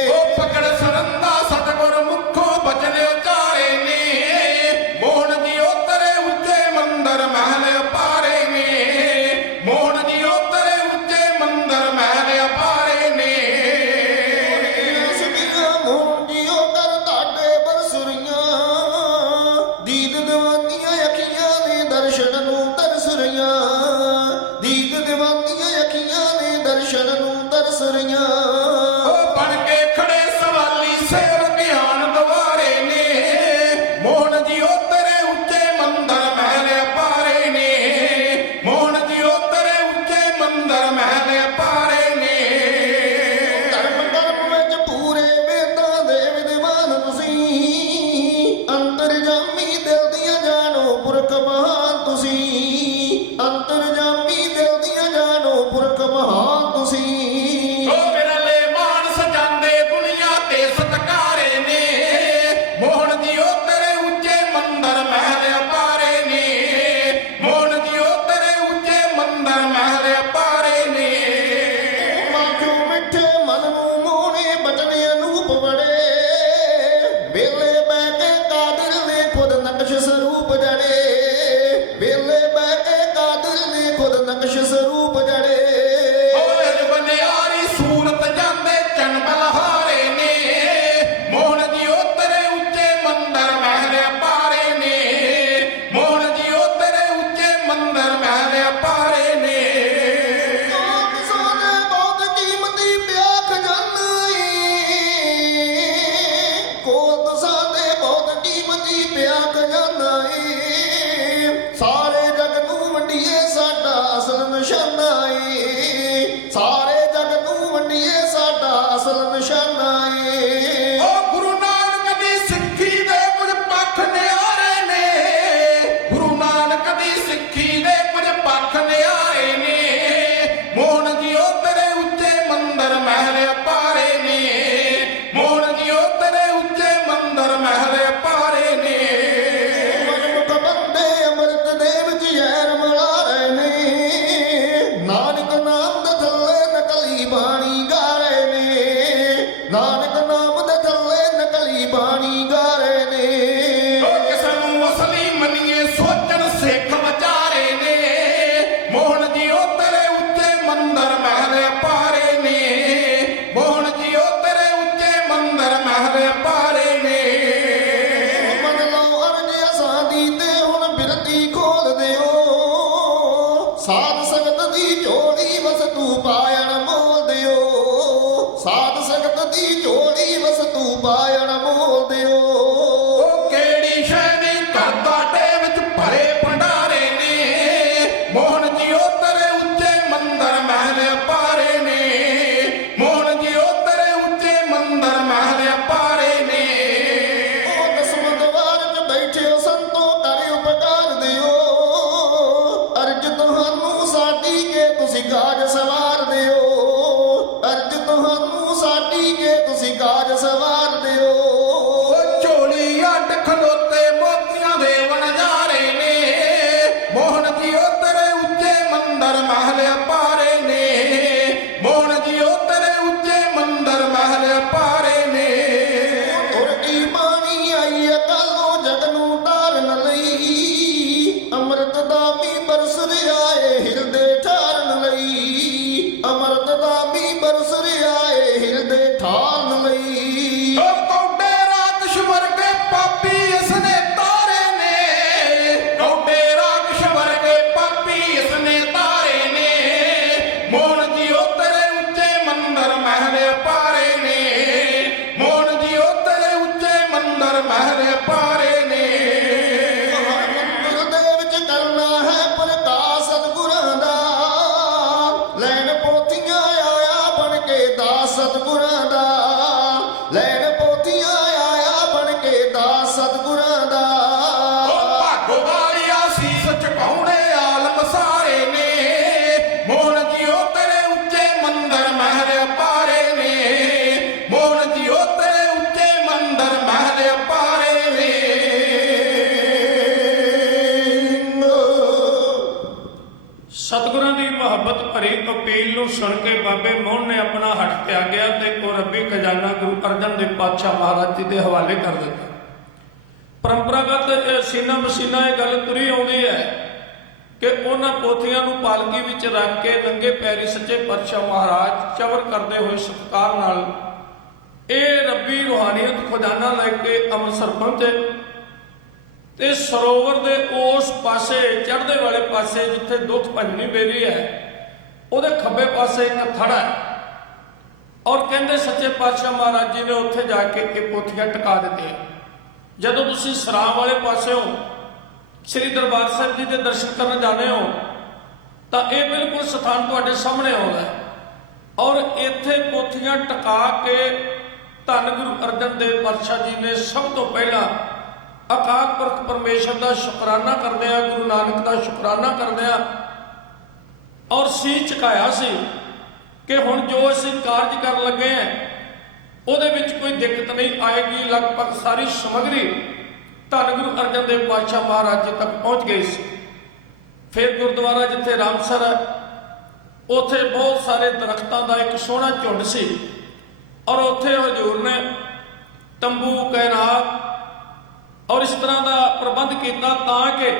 ਉਹ ਪਕੜ ਸਰੰਦਾ ਸਤਿਗੁਰ ਮੁਖੋਂ ਬਚਨ ਉਚਾਰੇ ਨੇ, ਮੋਹਨ ਜੀਓ ਤੇਰੇ ਉੱਚੇ ਮੰਦਰ ਮਹਿਲ ਅਪਾਰੇ ਨੇ, ਮੋਹਨ ਜੀਓ ਤੇਰੇ ਉੱਚੇ ਮੰਦਰ ਮਹਿਲ ਅਪਾਰੇ ਨੇ। ਸੁਣੀਆਂ ਮੋਹਨ ਜੀਓ ਕਰ ਤੁਹਾਡੇ ਬਰਸੁਰੀਆਂ, ਦੀਦ ਦੀਵਾਨੀਆਂ ਅੱਖੀਆਂ ਨੇ ਦਰਸ਼ਨ ਨੂੰ ਤਰਸ ਰਹੀਆਂ, ਦੀਦ ਦੀਵਾਨੀਆਂ ਅੱਖੀਆਂ ਨੇ ਦਰਸ਼ਨ ਨੂੰ ਤਰਸ ਰਹੀਆਂ। ਉਹ ਬਣ ਕੇ ਖੜੇ ਸਵਾਲੀ ਸੇਵਕ ਗਿਆਨ ਦੁਆਰੇ ਨੇ, ਮੋਹਨ ਜੀਓ ਤੇਰੇ ਉੱਚੇ ਮੰਦਰ ਮਹਿਲ ਅਪਾਰੇ ਨੇ, ਮੋਹਨ ਜੀਓ ਤੇਰੇ ਉੱਚੇ ਮੰਦਰ ਮਹਿਲ ਅਪਾਰੇ ਨੇ। ਧਰਮ ਕਰਮ ਵਿੱਚ ਪੂਰੇ ਵੇਦਾਂ ਦੇ ਵਿਦਵਾਨ ਤੁਸੀਂ, ਅੰਤਰਜਾਮੀ ਦਿਲ ਦੀਆਂ ਜਾਣੋ ਪੁਰਖ ਮਹਾਨ ਤੁਸੀਂ, ਅੰਤਰਜਾਮੀ ਦਿਲ ਦੀਆਂ ਜਾਣੋ ਪੁਰਖ ਮਹਾਨ ਤੁਸੀਂ। ਉਹ ਵਿਰਲੇ ਮਾਨਸ ਜਾਂਦੇ ਦੁਨੀਆ ਤੇ ਸਤਕਾਰੇ ਨੇ, ਮੋਹਨ ਜੀਓ ਤੇਰੇ ਉੱਚੇ ਮੰਦਰ ਮਹਿਲ ਅਪਾਰੇ ਨੇ, ਮੋਹਨ ਜੀਓ ਤੇਰੇ ਉੱਚੇ ਮੰਦਰ ਮਹਿਲ ਅਪਾਰੇ ਨੇ। ਮਾਖਿਓ ਮਿੱਠੇ ਮਨ ਨੂੰ ਮੋਹਣੇ ਬਚਨ ਅਨੂਪ ਬੜੇ, ਵੇਲੇ ਬਹਿ ਕੇ ਕਾਦਰ ਨੇ ਖੁਦ ਨਕਸ਼ ਸਰੂਪ ਜੜੇ, ਵੇਲੇ ਬਹਿ ਕੇ ਕਾਦਰ ਨੇ ਖੁਦ ਨਕਸ਼ ਸਰੂਪ ਜੜੇ। ਓਏ ਬਨਿਆਰੀ ਸੂਰਤ ਜਾਂਦੇ ਚੰਨ ਬਲਹਾਰੇ ਨੇ, ਮੋਹਨ ਜੀਓ ਤੇਰੇ ਉੱਚੇ ਮੰਦਰ ਮਹਿਲ ਅਪਾਰੇ ਨੇ, ਮੋਹਨ ਜੀਓ ਤੇਰੇ ਉੱਚੇ ਮੰਦਰ ਮਹਿਲ ਅਪਾਰੇ ਨੇ। ਸੋਨੇ ਬਹੁਤ ਕੀਮਤੀ ਪਿਆ ਖਜ਼ਾਨਾ ਏ, ਕੋਲ ਸਾਡੇ ਬਹੁਤ ਕੀਮਤੀ ਪਿਆ ਖਜ਼ਾਨਾ ਏ, ਸਾਰੇ ਜਗ ਨੂੰ ਵੰਡੀਏ ਸਾਡਾ ਅਸਲ ਨਿਸ਼ਾਨਾ ਏ, ਸਾਰੇ ਜਗ ਨੂੰ ਵੰਡੀਏ ਸਾਡਾ ਅਸਲ ਨਿਸ਼ਾਨਾ ਏ। ਓ ਗੁਰੂ ਨਾਨਕ ਦੀ ਸਿੱਖੀ ਦੇ ਕੁਝ ਪੱਖ ਨਿਆਰੇ ਨੇ, ਗੁਰੂ ਨਾਨਕ ਦੀ ਸਿੱਖੀ ਦੇ ਕੁਝ ਪੱਖ ਨਿਆਰੇ ਨੇ, ਮੋਹਨ ਜੀਓ ਤੇਰੇ ਉੱਚੇ ਮੰਦਰ ਮਹਿਲ ਅਪਾਰੇ ਨੇ, ਮੋਹਨ ਜੀਓ ਤੇਰੇ ਉੱਚੇ ਮੰਦਰ ਮਹਿਲ ਅਪਾਰੇ ਨੇ। ਮਨਮੁਖ ਬੰਦੇ ਅੰਮ੍ਰਿਤ ਦੇ ਵਿੱਚ ਜ਼ਹਿਰ ਮਿਲਾ ਰਹੇ ਨੇ, ਨਾਨਕ ਨਾਮ ਦੇ ਥੱਲੇ ਨਕਲੀ ਬਾਣੀ ਗਾ ਰਹੇ ਨੇ, ਨਾਨਕ ਨਾਮ ਦੇ ਥੱਲੇ ਨਕਲੀ ਬਾਣੀ ਗਾ ਰਹੇ ਨੇ। ਓ ਕਿਸ ਨੂੰ ਅਸਲੀ ਮੰਨੀਏ ਸੋਚਣ ਸਿੱਖ ਵਿਚਾਰੇ ਨੇ, ਮੋਹਨ ਜੀਓ ਤੇਰੇ ਉੱਚੇ ਮੰਦਰ ਮਹਿਲ ਅਪਾਰੇ ਨੇ, ਮੋਹਨ ਜੀਓ ਤੇਰੇ ਉੱਚੇ ਮੰਦਰ ਮਹਿਲ ਅਪਾਰੇ ਨੇ। ਮਨ ਲਓ ਅਰਜ ਅਸਾਂ ਦੀ ਤੇ ਹੁਣ ਬਿਰਤੀ ਖੋਲ ਦਿਓ, ਸਾਧ ਸੰਗਤ ਦੀ ਝੋਲੀ ਵਸਤੂ ਪਾਇਣ ਮੋਲ ਦਿਓ, ਸਾਧ ਸੰਗਤ ਦੀ ਝੋਲੀ ਵਸਤੂ ਪਾਇਣ ਮੋਲ ਦਿਓ। ਨੂੰ ਸੁਣ ਕੇ ਬਾਬੇ ਮੋਹਨ ਨੇ ਆਪਣਾ ਹੱਥ ਤਿਆਗਿਆ ਤੇ ਉਹ ਰੱਬੀ ਖਜ਼ਾਨਾ ਗੁਰੂ ਅਰਜਨ ਦੇਵ ਪਾਤਸ਼ਾਹ ਮਹਾਰਾਜ ਜੀ ਦੇ ਹਵਾਲੇ ਕਰ ਦਿੱਤਾ। ਪਰੰਪਰਾਗਤ ਸੀਨਾ ਮਸੀਨਾ ਇਹ ਗੱਲ ਤੁਰੀ ਆਉਂਦੀ ਹੈ ਕਿ ਉਹਨਾਂ ਪੋਥੀਆਂ ਨੂੰ ਪਾਲਕੀ ਵਿੱਚ ਰੱਖ ਕੇ ਨੰਗੇ ਪੈਰੀ ਸੱਚੇ ਪਾਤਸ਼ਾਹ ਮਹਾਰਾਜ ਚਵਰ ਕਰਦੇ ਹੋਏ ਸਤਿਕਾਰ ਨਾਲ ਇਹ ਰੱਬੀ ਰੂਹਾਨੀਅਤ ਖਜ਼ਾਨਾ ਲੈ ਕੇ ਅੰਮ੍ਰਿਤਸਰ ਪਹੁੰਚੇ ਤੇ ਸਰੋਵਰ ਦੇ ਉਸ ਪਾਸੇ ਚੜ੍ਹਦੇ ਵਾਲੇ ਪਾਸੇ ਜਿੱਥੇ ਦੁੱਖ ਭੰਜਨੀ ਬੇਰੀ ਹੈ ਉਹਦੇ ਖੱਬੇ ਪਾਸੇ ਇੱਕ ਥੜਾ ਹੈ ਔਰ ਕਹਿੰਦੇ ਸੱਚੇ ਪਾਤਸ਼ਾਹ ਮਹਾਰਾਜ ਜੀ ਨੇ ਉੱਥੇ ਜਾ ਕੇ ਇਹ ਪੋਥੀਆਂ ਟਿਕਾ ਦਿੱਤੀਆਂ। ਜਦੋਂ ਤੁਸੀਂ ਸਰਾਂ ਵਾਲੇ ਪਾਸਿਓਂ ਸ੍ਰੀ ਦਰਬਾਰ ਸਾਹਿਬ ਜੀ ਦੇ ਦਰਸ਼ਨ ਕਰਨ ਜਾਂਦੇ ਹੋ ਤਾਂ ਇਹ ਬਿਲਕੁਲ ਸਥਾਨ ਤੁਹਾਡੇ ਸਾਹਮਣੇ ਆਉਂਦਾ ਹੈ ਔਰ ਇੱਥੇ ਪੋਥੀਆਂ ਟਿਕਾ ਕੇ ਧੰਨ ਗੁਰੂ ਅਰਜਨ ਦੇਵ ਪਾਤਸ਼ਾਹ ਜੀ ਨੇ ਸਭ ਤੋਂ ਪਹਿਲਾਂ ਅਕਾਲ ਪੁਰਖ ਪਰਮੇਸ਼ਰ ਦਾ ਸ਼ੁਕਰਾਨਾ ਕਰਦਿਆਂ ਗੁਰੂ ਨਾਨਕ ਦਾ ਸ਼ੁਕਰਾਨਾ ਕਰਦਿਆਂ ਔਰ ਸੀਸ ਝੁਕਾਇਆ ਸੀ ਕਿ ਹੁਣ ਜੋ ਅਸੀਂ ਕਾਰਜ ਕਰਨ ਲੱਗੇ ਹਾਂ ਉਹਦੇ ਵਿੱਚ ਕੋਈ ਦਿੱਕਤ ਨਹੀਂ ਆਏਗੀ। ਲਗਭਗ ਸਾਰੀ ਸਮੱਗਰੀ ਧੰਨ ਗੁਰੂ ਅਰਜਨ ਦੇਵ ਪਾਤਸ਼ਾਹ ਮਹਾਰਾਜ ਜੀ ਤੱਕ ਪਹੁੰਚ ਗਈ ਸੀ। ਫਿਰ ਗੁਰਦੁਆਰਾ ਜਿੱਥੇ ਰਾਮਸਰ ਹੈ ਉੱਥੇ ਬਹੁਤ ਸਾਰੇ ਦਰਖਤਾਂ ਦਾ ਇੱਕ ਸੋਹਣਾ ਝੁੰਡ ਸੀ ਔਰ ਉੱਥੇ ਹਜ਼ੂਰ ਨੇ ਤੰਬੂ ਕਾਇਨਾਤ ਔਰ ਇਸ ਤਰ੍ਹਾਂ ਦਾ ਪ੍ਰਬੰਧ ਕੀਤਾ ਤਾਂ ਕਿ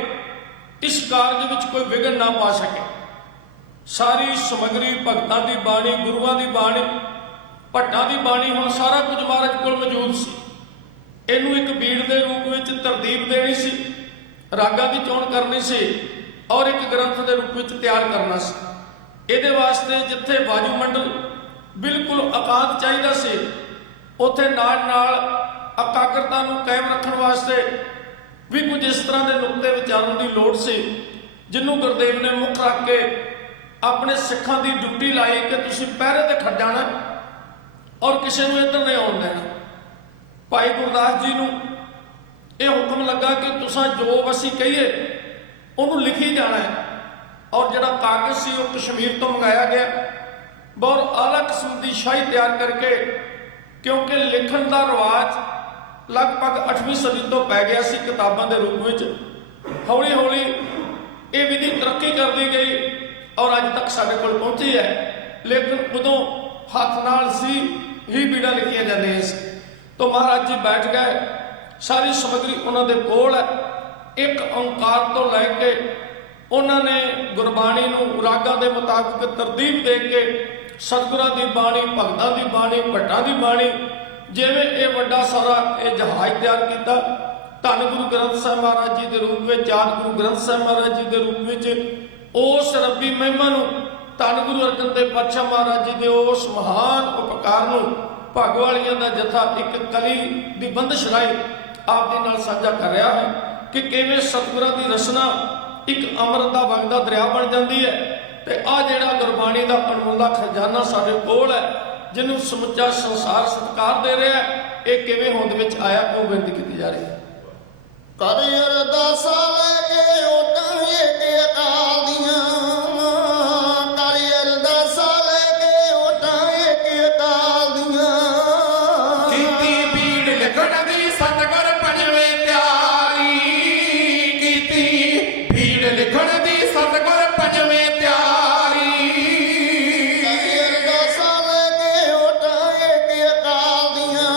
ਇਸ ਕਾਰਜ ਵਿੱਚ ਕੋਈ ਵਿਘਨ ਨਾ ਪਾ ਸਕੇ। ਸਾਰੀ ਸਮੱਗਰੀ ਭਗਤਾਂ ਦੀ ਬਾਣੀ, ਗੁਰੂਆਂ ਦੀ ਬਾਣੀ, ਭੱਟਾਂ ਦੀ ਬਾਣੀ, ਹੁਣ ਸਾਰਾ ਕੁਝ ਮਹਾਰਾਜ ਕੋਲ ਮੌਜੂਦ ਸੀ। ਇਹਨੂੰ ਇੱਕ ਬੀੜ ਦੇ ਰੂਪ ਵਿੱਚ ਤਰਤੀਬ ਦੇਣੀ ਸੀ, ਰਾਗਾਂ ਦੀ ਚੋਣ ਕਰਨੀ ਸੀ ਔਰ ਇੱਕ ਗ੍ਰੰਥ ਦੇ ਰੂਪ ਵਿੱਚ ਤਿਆਰ ਕਰਨਾ ਸੀ। ਇਹਦੇ ਵਾਸਤੇ ਜਿੱਥੇ ਵਾਜੂ ਮੰਡਲ ਬਿਲਕੁਲ ਇਕਾਂਤ ਚਾਹੀਦਾ ਸੀ ਉੱਥੇ ਨਾਲ ਨਾਲ ਇਕਾਗਰਤਾ ਨੂੰ ਕਾਇਮ ਰੱਖਣ ਵਾਸਤੇ ਵੀ ਕੁਝ ਇਸ ਤਰ੍ਹਾਂ ਦੇ ਨੁਕਤੇ ਵਿਚਾਰਨ ਦੀ ਲੋੜ ਸੀ ਜਿਹਨੂੰ ਗੁਰਦੇਵ ਨੇ ਮੁੱਖ ਰੱਖ ਕੇ ਆਪਣੇ ਸਿੱਖਾਂ ਦੀ ਡਿਊਟੀ ਲਾਈ ਕਿ ਤੁਸੀਂ ਪਹਿਰੇ ਤੇ ਖੜ ਜਾਣਾ ਔਰ ਕਿਸੇ ਨੂੰ ਇੱਧਰ ਨਹੀਂ ਆਉਣ ਦੇਣਾ। ਭਾਈ ਗੁਰਦਾਸ ਜੀ ਨੂੰ ਇਹ ਹੁਕਮ ਲੱਗਾ ਕਿ ਤੁਸੀਂ ਜੋ ਅਸੀਂ ਕਹੀਏ ਉਹਨੂੰ ਲਿਖੀ ਜਾਣਾ ਹੈ ਔਰ ਜਿਹੜਾ ਕਾਗਜ਼ ਸੀ ਉਹ ਕਸ਼ਮੀਰ ਤੋਂ ਮੰਗਾਇਆ ਗਿਆ। ਬਹੁਤ ਆਲਾ ਕਿਸਮ ਦੀ ਸ਼ਾਹੀ ਤਿਆਰ ਕਰਕੇ, ਕਿਉਂਕਿ ਲਿਖਣ ਦਾ ਰਿਵਾਜ ਲਗਭਗ 8ਵੀਂ ਸਦੀ ਤੋਂ ਪੈ ਗਿਆ ਸੀ ਕਿਤਾਬਾਂ ਦੇ ਰੂਪ ਵਿੱਚ। ਹੌਲੀ ਹੌਲੀ ਇਹ ਵਿਧੀ ਤਰੱਕੀ ਕਰਦੀ ਗਈ ਔਰ ਅੱਜ ਤੱਕ ਸਾਡੇ ਕੋਲ ਪਹੁੰਚੀ ਹੈ। ਲੇਕਿਨ ਉਦੋਂ ਹੱਥ ਨਾਲ ਸੀ ਹੀ ਬੀੜਾ ਲਿਖੀਆਂ ਜਾਂਦੀਆਂ ਸੀ। तो महाराज जी बैठ गए, सारी समग्री उन्होंने कोल है। एक ओंकार तो लैके उन्होंने गुरबाणी नूं रागां दे मुताबिक तरतीब दे के सतगुरां दी बाणी, भगतां दी बाणी, भट्टां दी बाणी, जिवें ये वड्डा सारा ये जहाज तैयार किया धन गुरु ग्रंथ साहिब महाराज जी के रूप में, चार गुरु ग्रंथ साहिब महाराज जी के रूप में उस रब्बी महिमा नूं धन गुरु अर्जन देव पातशाह महाराज जी के उस महान उपकार नूं भागवालियां दा जथा एक कली दी बंदिश राही आप दे नाल साझा कर रहा है कि किवें सतगुरां दी रचना एक अमृत दा वगदा दरिया बन जाती है। ते आ जिहड़ा गुरबाणी दा अनमुल्ला खजाना साडे कोल है जिन्हों समुचा संसार सत्कार दे रहा है, ये किवें होंद विच आया वो बेनती की जा रही है। कर अरदासां लैके ओटां एक अकाल दियां, कर अरदासां लैके ओटां एक अकाल दियां, कीती पीड़ लिखण दी सतगुर पंजवें त्यारी, कीती पीड़ लिखण दी सतगुर पंजवें त्यारी, कर अरदासां लैके ओटां एक अकाल दियां,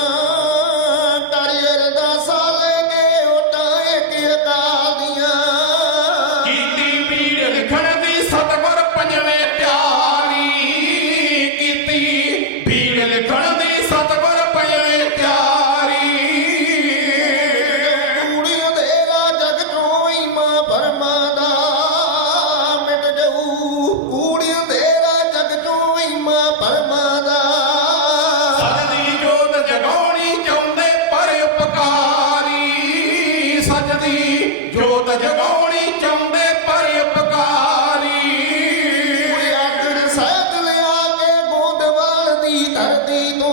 कर अरदासां लैके ओटां एक अकाल दियां, कीती पीड़ लिखण दी सतगुर पंजवें त्यारी, कीती पीड़ लिखण दी सतगुर पंजवें त्यारी। कूड़ी अंधेरा जग चों ईमां भरमां दा मिट जाऊ, कूड़ी अंधेरा जग चों ईमां भरमां दा, सजदी जोत जगाउणी चाहुंदे पर उपकारी, सजदी जोत जगाउणी चाहुंदे पर उपकारी, कोई आखड़ सैद लिया के गोंदवाल दी धरती तो,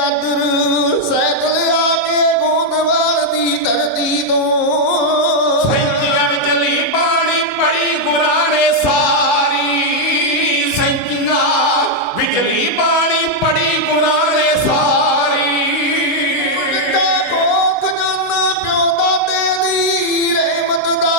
आखड़ सैद लिया के गोंदवाल दी धरती तो, सैंचियां विचली बाणी पड़ी गुरां ने सारी, सैंचियां विचली बाणी पड़ी गुरां ने सारी, मिट्टा कोख जाना प्यो दाते दी रहमत दा,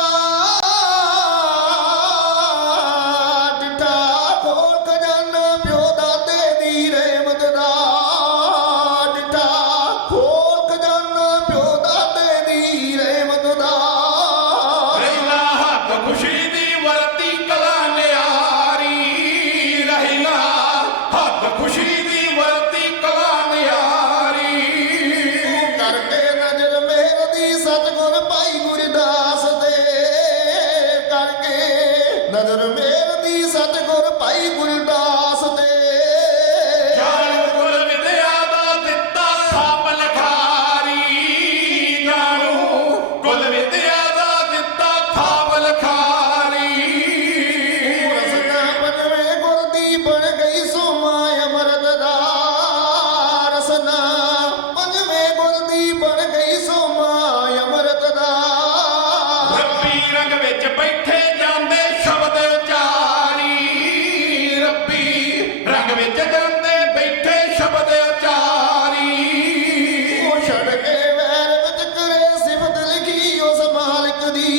ਬੈਠੇ ਜਾਂਦੇ ਸ਼ਬਦ ਉਚਾਰੀ ਰੱਬੀ ਰੰਗ ਵਿੱਚ ਜਾਂਦੇ ਬੈਠੇ ਸ਼ਬਦ ਉਚਾਰੀ ਉਹ ਛੱਡ ਕੇ ਵੈਰ ਵਿੱਚ ਕਰੇ ਸਿਫਤ ਲਿਖੀ ਉਸ ਮਾਲਕ ਦੀ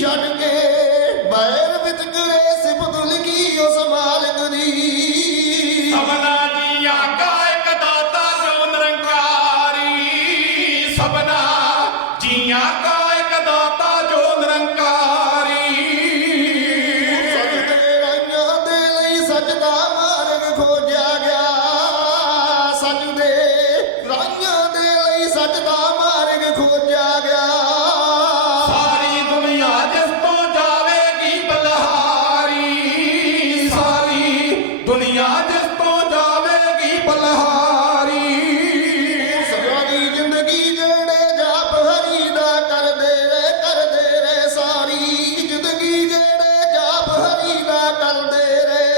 ਛੱਡ ਕੇ ਵੈਰ ਵਿੱਚ ਕਰੇ ਸਿਫਤ ਲਿਖੀ ਉਸ ਮਾਲਕ ਦੀ ਸਭਨਾ ਜੀਆਂ ਕਾ ਇੱਕ ਦਾਤਾ ਜੋ ਨਿਰੰਕਾਰੀ ਸਭਨਾ ਜੀਆਂ ਕਾ ਇੱਕ ਦਾਤਾ ਜੋ ਨਿਰੰਕਾਰੀ ਸਜਦੇ ਰਾਈਆਂ ਦੇ ਲਈ ਸਜਦਾ ਮਾਰਗ ਖੋਜਿਆ ਗਿਆ ਸਜਦੇ ਰਾਈਆਂ ਦੇ ਲਈ ਸਜਦਾ ਮਾਰਗ ਖੋਜਿਆ ਗਿਆ ਸਾਰੀ ਦੁਨੀਆ ਜਿਸ ਤੋਂ ਜਾਵੇਗੀ ਬਲਹਾਰੀ ਸਾਰੀ ਦੁਨੀਆ ਜਿਸ ਤੋਂ ਜਾਵੇਗੀ ਬਲਹਾਰੀ ਸਾਰੀ ਜ਼ਿੰਦਗੀ ਜਿਹੜੇ ਜਾਪ ਹਰੀ ਦਾ ਕਰਦੇ ਰਹੇ ਸਾਰੀ ਜ਼ਿੰਦਗੀ ਜਿਹੜੇ ਜਾਪ ਹਰੀ ਦਾ ਕਰਦੇ ਰਹੇ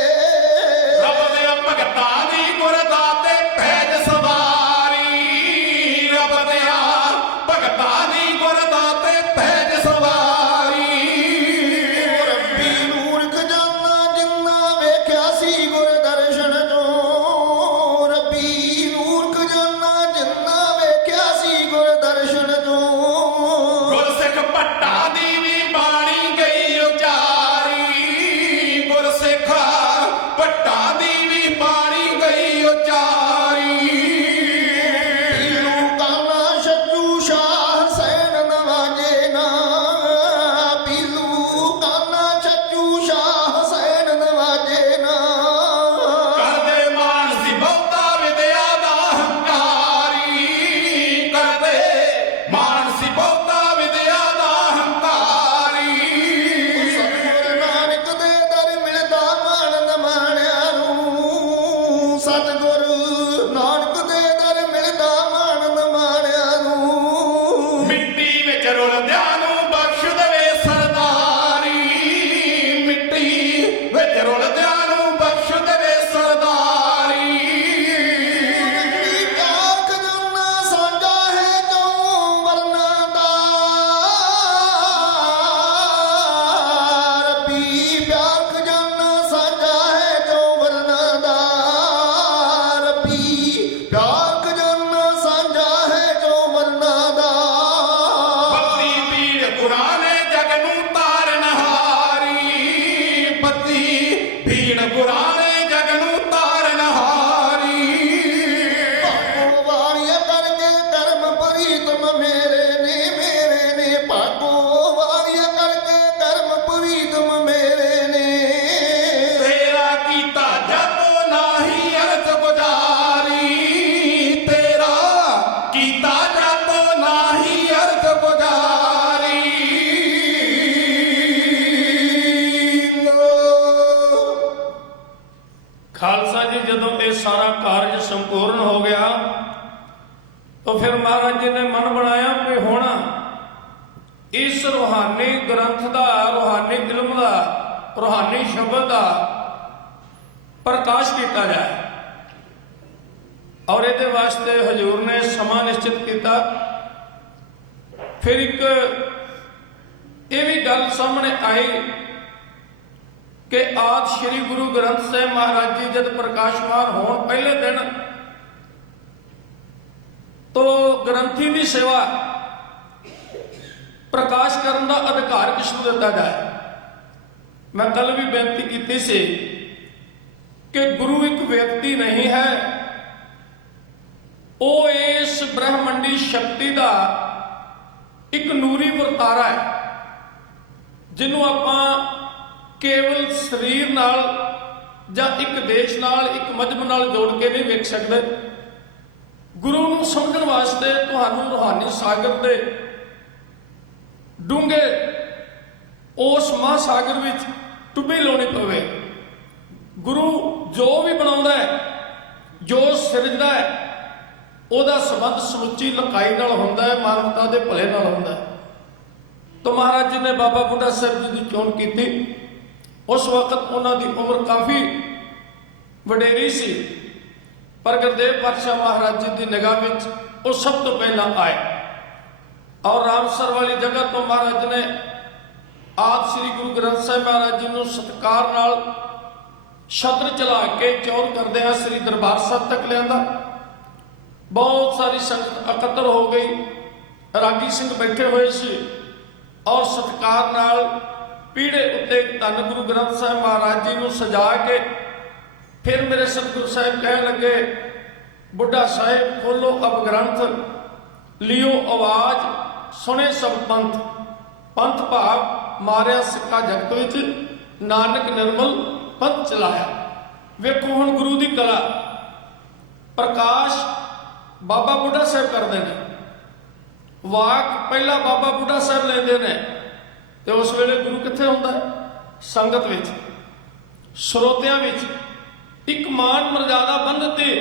ਰੱਬ ਦੇ ਭਗਤਾਂ ਦੀ ਗੁਰਦਾਤੇ ਭੇਜ ਸਵਾਰੀ ਰੱਬ ਦੇ ਭਗਤਾਂ ਦੀ ਗੁਰਦਾਤੇ ਭੇਜ ਸਵਾਰੀ ਰੱਬੀ ਨੂਰ ਖਜ਼ਾਨਾ ਜਿੰਨਾ ਵੇਖਿਆ ਸੀ ਗੁਰ ਦਰਸ਼ਨ ਤੋਂ ਰੱਬੀ ਨੂਰ ਖਜ਼ਾਨਾ ਜਿੰਨਾ ਵੇਖਿਆ ਸੀ ਗੁਰ ਦਰਸ਼ਨ ਤੋਂ ਗੁਰਸਿੱਖ ਭੱਟਾ ਦੀ ਵੀ ਬਾਣੀ ਗਈ ਉਚਾਰੀ ਗੁਰਸਿੱਖ ਭੱਟਾ ਦੀ ਵੀ ਬਾਣੀ ਗਈ ਉਚਾਰੀ ਪੀਲੂ ਕਾਨਾ ਛੱਜੂ ਸ਼ਾਹ ਹੁਸੈਨ ਨਵਾਜੇ ਨਾ ਪੀਲੂ ਕਾਨਾ ਛੱਜੂ ਸ਼ਾਹ ਹੁਸੈਨ ਨਵਾਜੇ ਨਾ ਕਰਦੇ ਮਾਨ ਸੀ ਬਹੁਤਾ ਵਿਦਿਆ ਦਾ ਹੰਕਾਰੀ ਕਰਦੇ ਮਾਨ ਸੀ ਬਹੁਤਾ ਵਿਦਿਆ ਦਾ ਹੰਕਾਰੀ ਸਤਿਗੁਰ ਨਾਨਕ ਦੇ ਦਰ ਮਿਲਦਾ ਮਾਣ ਨਮਾਣਿਆਂ ਨੂੰ ਸਤਿਗੁਰ ਨਾਨਕ ਦੇ ਦਰ ਮਿਲਦਾ ਮਾਣ ਨਮਾਣਿਆਂ ਨੂੰ ਮਿੱਟੀ ਵਿੱਚ ਰੁਲਦਿਆਂ ਨੂੰ ਬਖਸ਼ ਦੇਵੇ ਸਰਦਾਰੀ ਮਿੱਟੀ ਵਿੱਚ ਰੁਲਦਿਆਂ ਨੂੰ ਬਖਸ਼ ਦੇਵੇ ਸਰਦਾਰੀ ਪਿਆਰ ਖਜ਼ਾਨਾ ਸਾਂਝਾ ਹੈ ਚੋਂ ਵਰਨਾਂ ਦਾ ਰੱਬੀ ਪਿਆਰ ਖਜ਼ਾਨਾ ਸਾਂਝਾ ਹੈ ਚੋਂ ਵਰਨਾਂ ਦਾ ਰੱਬੀ ਪਿਆਰ ਖਜ਼ਾਨਾ ਸਾਂਝਾ ਹੈ ਚੋਂ ਵਰਨਾਂ ਦਾ ਪੱਤੀ ਪੀੜ ਪੁਰਾਣੇ ਜਗ ਨੂੰ ਤਾਰਨ ਹਾਰੀ ਪੱਤੀ ਪੀੜ ਪੁਰਾਣੇ ਜਗ ਨੂੰ ਤਾਰਨ ਹਾਰੀ ਭਾਗੋ ਵਾਲੀਆਂ ਕਰਕੇ ਕਰਮ ਪ੍ਰੀਤਮ ਮੇਰੇ ਨੇ ਭਾਗੋ ਵਾਲੀਆਂ ਕਰਕੇ ਕਰਮ ਪ੍ਰੀਤਮ ਮੇਰੇ ਨੇ ਤੇਰਾ ਕੀਤਾ ਜਪੋ ਨਾਹੀ ਅਰਥ ਗੁਜ਼ਾਰੀ ਤੇਰਾ ਕੀਤਾ ਜਪੋ ਨਾਹੀ ਅਰਥ ਗੁਜ਼ਾਰੀ ਖਾਲਸਾ ਜੀ ਜਦੋਂ ਇਹ ਸਾਰਾ ਕਾਰਜ ਸੰਪੂਰਨ ਹੋ ਗਿਆ ਤਾਂ ਫਿਰ ਮਹਾਰਾਜ ਜੀ ਨੇ ਮਨ ਬਣਾਇਆ ਕਿ ਹੁਣ ਇਸ ਰੂਹਾਨੀ ਗ੍ਰੰਥ ਦਾ ਰੂਹਾਨੀ ਇਲਮ ਦਾ ਰੂਹਾਨੀ ਸ਼ਬਦ ਦਾ ਪ੍ਰਕਾਸ਼ ਕੀਤਾ ਜਾਏ ਔਰ ਇਹਦੇ ਵਾਸਤੇ ਹਜ਼ੂਰ ਨੇ ਸਮਾਂ ਨਿਸ਼ਚਿਤ ਕੀਤਾ ਫਿਰ ਇੱਕ ਇਹ ਵੀ ਗੱਲ ਸਾਹਮਣੇ ਆਈ ਕਿ ਆਦ ਸ਼੍ਰੀ ਗੁਰੂ ਗ੍ਰੰਥ ਸਾਹਿਬ ਮਹਾਰਾਜ ਜੀ ਜਦ ਪ੍ਰਕਾਸ਼ਮਾਨ ਹੋਣ ਪਹਿਲੇ ਦਿਨ ਤੋ ਗ੍ਰੰਥੀ ਦੀ ਸੇਵਾ ਪ੍ਰਕਾਸ਼ ਕਰਨ ਦਾ ਅਧਿਕਾਰ ਕਿਸ ਨੂੰ ਦਿੱਤਾ ਜਾਏ। ਮੈਂ ਕੱਲ ਵੀ ਬੇਨਤੀ ਕੀਤੀ ਸੀ ਕਿ ਗੁਰੂ ਇੱਕ ਵਿਅਕਤੀ ਨਹੀਂ ਹੈ, ਉਹ ਇਸ ਬ੍ਰਹਮੰਡੀ ਸ਼ਕਤੀ ਦਾ ਇੱਕ ਨੂਰੀ ਵਰਤਾਰਾ ਹੈ ਜਿਹਨੂੰ ਆਪਾਂ ਕੇਵਲ ਸਰੀਰ ਨਾਲ ਜਾਂ ਇੱਕ ਦੇਸ਼ ਨਾਲ ਇੱਕ ਮਜ਼ਹਬ ਨਾਲ ਜੋੜ ਕੇ ਨਹੀਂ ਵੇਖ ਸਕਦੇ। ਗੁਰੂ ਨੂੰ ਸਮਝਣ ਵਾਸਤੇ ਤੁਹਾਨੂੰ ਰੂਹਾਨੀ ਸਾਗਰ ਦੇ ਡੂੰਘੇ ਉਸ ਮਹਾਸਾਗਰ ਵਿੱਚ ਟੁੱਬੀ ਲਾਉਣੀ ਪਵੇ। ਗੁਰੂ ਜੋ ਵੀ ਬਣਾਉਂਦਾ ਹੈ, ਜੋ ਸਿਰਜਦਾ ਹੈ, ਉਹਦਾ ਸੰਬੰਧ ਸਮੁੱਚੀ ਲਕਾਈ ਨਾਲ ਹੁੰਦਾ ਹੈ, ਮਾਨਵਤਾ ਦੇ ਭਲੇ ਨਾਲ ਹੁੰਦਾ ਹੈ। ਤਾਂ ਮਹਾਰਾਜ ਜੀ ਨੇ ਬਾਬਾ ਬੁੱਢਾ ਸਾਹਿਬ ਜੀ ਦੀ ਚੋਣ ਕੀਤੀ। ਉਸ ਵਕਤ ਉਹਨਾਂ ਦੀ ਉਮਰ ਕਾਫੀ ਵਡੇਰੀ ਸੀ, ਪਰ ਗੁਰਦੇਵ ਪਾਤਸ਼ਾਹ ਮਹਾਰਾਜ ਜੀ ਦੀ ਨਿਗਾਹ ਵਿੱਚ ਉਹ ਸਭ ਤੋਂ ਪਹਿਲਾਂ ਆਏ। ਔਰ ਰਾਮਸਰ ਵਾਲੀ ਜਗ੍ਹਾ ਤੋਂ ਮਹਾਰਾਜ ਨੇ ਆਦਿ ਸ੍ਰੀ ਗੁਰੂ ਗ੍ਰੰਥ ਸਾਹਿਬ ਮਹਾਰਾਜ ਜੀ ਨੂੰ ਸਤਿਕਾਰ ਨਾਲ ਛਤਰ ਚਲਾ ਕੇ ਚੌਰ ਕਰਦੇ ਆ ਸ੍ਰੀ ਦਰਬਾਰ ਸਾਹਿਬ ਤੱਕ ਲਿਆਂਦਾ। ਬਹੁਤ ਸਾਰੀ ਸੰਗਤ ਇਕੱਤਰ ਹੋ ਗਈ, ਰਾਗੀ ਸਿੰਘ ਬੈਠੇ ਹੋਏ ਸੀ ਔਰ ਸਤਿਕਾਰ ਨਾਲ ਪੀੜੇ ਉੱਤੇ ਧੰਨ ਗੁਰੂ ਗ੍ਰੰਥ ਸਾਹਿਬ ਮਹਾਰਾਜ ਜੀ ਨੂੰ ਸਜਾ ਕੇ ਫਿਰ ਮੇਰੇ ਸਤਿਗੁਰੂ ਸਾਹਿਬ ਕਹਿਣ ਲੱਗੇ, ਬੁੱਢਾ ਸਾਹਿਬ ਖੋਲੋ ਅਬ ਗ੍ਰੰਥ, ਲਿਓ ਆਵਾਜ਼, ਸੁਣੇ ਸਭ ਪੰਥ। ਪੰਥ ਭਾਵ ਮਾਰਿਆ ਸਿੱਕਾ ਜਗਤ ਵਿੱਚ, ਨਾਨਕ ਨਿਰਮਲ ਪੰਥ ਚਲਾਇਆ। ਵੇਖੋ ਹੁਣ ਗੁਰੂ ਦੀ ਕਲਾ, ਪ੍ਰਕਾਸ਼ ਬਾਬਾ ਬੁੱਢਾ ਸਾਹਿਬ ਕਰਦੇ ਨੇ, ਵਾਕ ਪਹਿਲਾਂ ਬਾਬਾ ਬੁੱਢਾ ਸਾਹਿਬ ਲੈਂਦੇ ਨੇ, ਤੇ ਉਸ ਵੇਲੇ ਗੁਰੂ ਕਿੱਥੇ ਹੁੰਦਾ? ਸੰਗਤ ਵਿੱਚ, ਸਰੋਤਿਆਂ ਵਿੱਚ। ਇੱਕ ਮਾਨ ਮਰਜ਼ਾਦਾ ਬੰਨ੍ਹਤੀ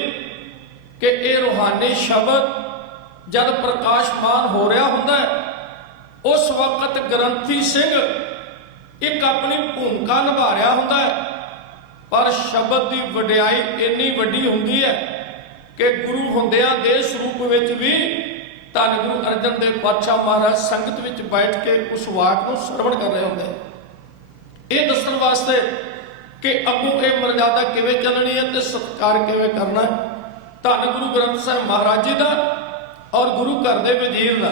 ਕਿ ਇਹ ਰੂਹਾਨੀ ਸ਼ਬਦ ਜਦ ਪ੍ਰਕਾਸ਼ਮਾਨ ਹੋ ਰਿਹਾ ਹੁੰਦਾ ਹੈ, ਉਸ ਵਕਤ ਗ੍ਰੰਥੀ ਸਿੰਘ ਇੱਕ ਆਪਣੀ ਭੂਮਿਕਾ ਨਿਭਾ ਰਿਹਾ ਹੁੰਦਾ ਹੈ, ਪਰ ਸ਼ਬਦ ਦੀ ਵਡਿਆਈ ਇੰਨੀ ਵੱਡੀ ਹੁੰਦੀ ਹੈ ਕਿ ਗੁਰੂ ਹੁੰਦਿਆਂ ਦੇ ਸਰੂਪ ਵਿੱਚ ਵੀ ਧੰਨ ਗੁਰੂ ਅਰਜਨ ਦੇਵ ਪਾਤਸ਼ਾਹ ਮਹਾਰਾਜ ਸੰਗਤ ਵਿੱਚ ਬੈਠ ਕੇ ਉਸ ਵਾਕ ਨੂੰ ਸਰਵਣ ਕਰ ਰਹੇ ਹੁੰਦੇ। ਇਹ ਦੱਸਣ ਵਾਸਤੇ ਕਿ ਅੱਗੋਂ ਇਹ ਮਰਜ਼ਾਦਾ ਕਿਵੇਂ ਚੱਲਣੀ ਹੈ ਤੇ ਸਤਿਕਾਰ ਕਿਵੇਂ ਕਰਨਾ ਹੈ ਧੰਨ ਗੁਰੂ ਗ੍ਰੰਥ ਸਾਹਿਬ ਮਹਾਰਾਜ ਜੀ ਦਾ ਔਰ ਗੁਰੂ ਘਰ ਦੇ ਵਜ਼ੀਰ ਦਾ।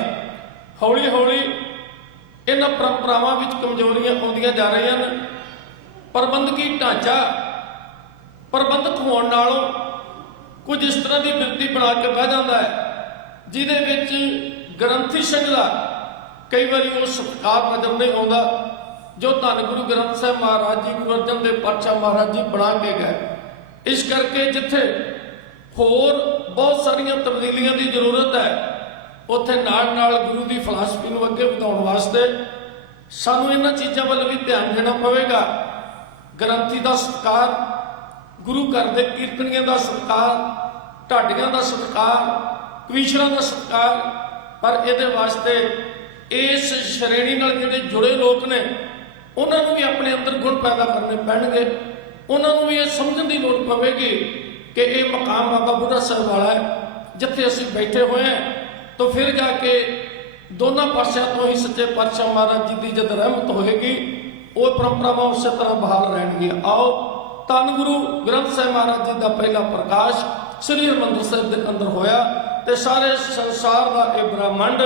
ਹੌਲੀ ਹੌਲੀ ਇਹਨਾਂ ਪਰੰਪਰਾਵਾਂ ਵਿੱਚ ਕਮਜ਼ੋਰੀਆਂ ਆਉਂਦੀਆਂ ਜਾ ਰਹੀਆਂ ਨੇ। ਪ੍ਰਬੰਧਕੀ ਢਾਂਚਾ ਪ੍ਰਬੰਧਕ ਹੋਣ ਨਾਲੋਂ ਕੁਝ ਇਸ ਤਰ੍ਹਾਂ ਦੀ ਬਿਰਤੀ ਬਣਾ ਕੇ ਬਹਿ ਜਾਂਦਾ ਹੈ ਜਿਹਦੇ ਵਿੱਚ ਗ੍ਰੰਥੀ ਸਿੰਘ ਦਾ ਕਈ ਵਾਰੀ ਉਹ ਸਤਿਕਾਰ ਨਜ਼ਰ ਨਹੀਂ ਆਉਂਦਾ ਜੋ ਧੰਨ ਗੁਰੂ ਗ੍ਰੰਥ ਸਾਹਿਬ ਮਹਾਰਾਜ ਜੀ ਗੁਰੂ ਅਰਜਨ ਦੇਵ ਪਾਤਸ਼ਾਹ ਮਹਾਰਾਜ ਜੀ ਬਣਾ ਕੇ ਗਏ। ਇਸ ਕਰਕੇ ਜਿੱਥੇ ਹੋਰ ਬਹੁਤ ਸਾਰੀਆਂ ਤਬਦੀਲੀਆਂ ਦੀ ਜ਼ਰੂਰਤ ਹੈ, ਉੱਥੇ ਨਾਲ ਨਾਲ ਗੁਰੂ ਦੀ ਫਿਲਾਸਫੀ ਨੂੰ ਅੱਗੇ ਵਧਾਉਣ ਵਾਸਤੇ ਸਾਨੂੰ ਇਹਨਾਂ ਚੀਜ਼ਾਂ ਵੱਲ ਵੀ ਧਿਆਨ ਦੇਣਾ ਪਵੇਗਾ। ਗ੍ਰੰਥੀ ਦਾ ਸਤਿਕਾਰ, ਗੁਰੂ ਘਰ ਦੇ ਕੀਰਤਨੀਆਂ ਦਾ ਸਤਿਕਾਰ, ਢਾਡੀਆਂ ਦਾ ਸਤਿਕਾਰ, ਕਵੀਸ਼ਰਾਂ ਦਾ ਸਤਿਕਾਰ, ਪਰ ਇਹਦੇ ਵਾਸਤੇ ਇਸ ਸ਼੍ਰੇਣੀ ਨਾਲ ਜਿਹੜੇ ਜੁੜੇ ਲੋਕ ਨੇ ਉਹਨਾਂ ਨੂੰ ਵੀ ਆਪਣੇ ਅੰਦਰ ਗੁਣ ਪੈਦਾ ਕਰਨੇ ਪੈਣਗੇ। ਉਹਨਾਂ ਨੂੰ ਵੀ ਇਹ ਸਮਝਣ ਦੀ ਲੋੜ ਪਵੇਗੀ ਕਿ ਇਹ ਮਕਾਮ ਬਾਬਾ ਬੁੱਢਾ ਸਾਹਿਬ ਵਾਲਾ ਹੈ ਜਿੱਥੇ ਅਸੀਂ ਬੈਠੇ ਹੋਏ ਹਾਂ, ਤਾਂ ਫਿਰ ਜਾ ਕੇ ਦੋਨਾਂ ਪਾਸਿਆਂ ਤੋਂ ਹੀ ਸੱਚੇ ਪਾਤਸ਼ਾਹ ਮਹਾਰਾਜ ਜੀ ਦੀ ਜਦ ਰਹਿਮਤ ਹੋਏਗੀ, ਉਹ ਪਰੰਪਰਾਵਾਂ ਉਸੇ ਤਰ੍ਹਾਂ ਬਹਾਲ ਰਹਿਣਗੀਆਂ। ਆਓ ਧੰਨ ਗੁਰੂ ਗ੍ਰੰਥ ਸਾਹਿਬ ਮਹਾਰਾਜ ਜੀ ਦਾ ਪਹਿਲਾ ਪ੍ਰਕਾਸ਼ ਸ੍ਰੀ ਹਰਿਮੰਦਰ ਸਾਹਿਬ ਦੇ ਅੰਦਰ ਹੋਇਆ ਤੇ ਸਾਰੇ ਸੰਸਾਰ ਦਾ ਇਹ ਬ੍ਰਹਮੰਡ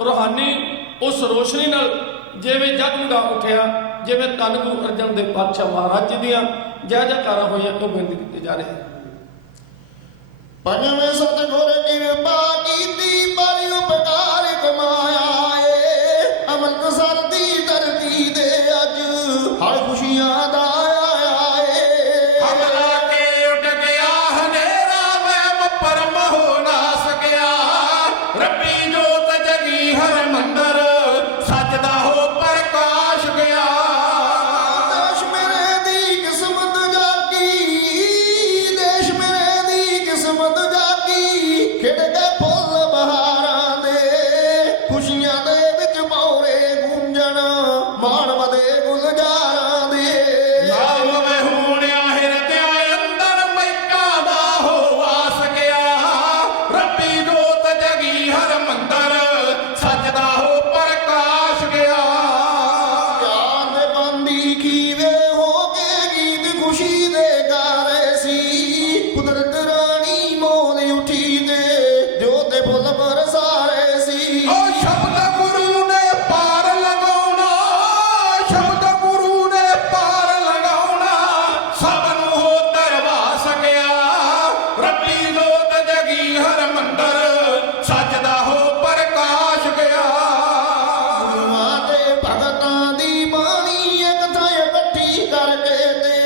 ਰੂਹਾਨੀ ਉਸ ਰੋਸ਼ਨੀ ਨਾਲ ਜਿਵੇਂ ਜਗਮਗਾ ਉੱਠਿਆ, ਜਿਵੇਂ ਧੰਨ ਗੁਰੂ ਅਰਜਨ ਦੇਵ ਪਾਤਸ਼ਾਹ ਮਹਾਰਾਜ ਜੀ ਦੀਆਂ ਜੈ ਜੈਕਾਰਾਂ ਹੋਈਆਂ ਉਹ ਬੇਨਤੀ ਕੀਤੀ ਜਾ ਰਹੀ ਹੈ। ਪੰਜਵੇਂ ਸਤਿਗੁਰ ਕਿਰਪਾ ਕੀਤੀ ਪਰ ਉਪਕਾਰ ਕਮਾਇਆ ਏ, ਅੰਮ੍ਰਿਤਸਰ ਦੀ ਧਰਤੀ ਦੇ ਅੱਜ ਹਰ ਖੁਸ਼ੀਆਂ ਦਾ ਆਇਆ ਏ। ਹਮਲਾ ਕੇ ਉੱਡ ਗਿਆ ਹਨੇਰਾ ਵਹਿਮ ਭਰਮ ਹੋ ਨਾ ਸਕਿਆ, ਰੱਬੀ ਜੋਤ ਜਗੀ ਹਰ ਮੰਦਰ ਸੱਚਦਾ ਹੋ ਪ੍ਰਕਾਸ਼ ਗਿਆ। ਦੇਸ਼ ਮੇਰੇ ਦੀ ਕਿਸਮਤ ਜਾਗੀ, ਦੇਸ਼ ਮੇਰੇ ਦੀ ਕਿਸਮਤ ਜਾਗੀ, ਖਿੜ ਕੇ ਫੁੱਲ ਬਹਾਰਾਂ ਦੇ, ਖੁਸ਼ੀਆਂ ਦੇ ਵਿੱਚ ਮੌਰੇ ਗੂੰਜਣ, ਮਾਣ ਵਧੇ ਗੁਲਜ਼ਾਰਾਂ ਦੇ। ਨਾਮ ਵਹੂਣਿਆ ਹਿਰਦਿਆਂ ਅੰਦਰ ਮਹਿਕਾ ਦਾ ਹੋ ਵਾਸ ਗਿਆ, ਰੱਬੀ ਜੋਤ ਜਗੀ ਹਰ ਮੰਦਰ ਸੱਚਦਾ ਹੋ ਪ੍ਰਕਾਸ਼ ਗਿਆ। ਗਿਆਨ ਦੇ ਬੰਦੀ ਖੀਵੇ ਹੋ ਕੇ ਗੀਤ ਖੁਸ਼ੀ ਦੇ ਗਾ ਰਹੇ ਸੀ, ਕੁਦਰਤ ਰਾਣੀ ਮੋਲ ਉੱਠੀ ਤੇ ਜੋਤੇ ਫੁੱਲ ਬਰਸਾ ਰਹੇ ਸੀ। ਓ ਸ਼ਬਦ ਗੁਰੂ ਨੇ ਪਾਰ ਲਗਾਉਣਾ, ਸ਼ਬਦ ਗੁਰੂ ਨੇ ਪਾਰ ਲਗਾਉਣਾ, ਸਭ ਨੂੰ ਹੋ ਦਰਵਾ ਸਕਿਆ, ਰੱਬੀ ਜੋਤ ਜਗੀ ਹਰ ਮੰਦਰ ਸੱਚਦਾ ਹੋ ਪ੍ਰਕਾਸ਼ ਗਿਆ। ਗੁਰੂਆਂ ਤੇ ਭਗਤਾਂ ਦੀ ਬਾਣੀ ਇੱਕ ਥਾਂ ਇਕੱਠੀ ਕਰਕੇ ਤੇ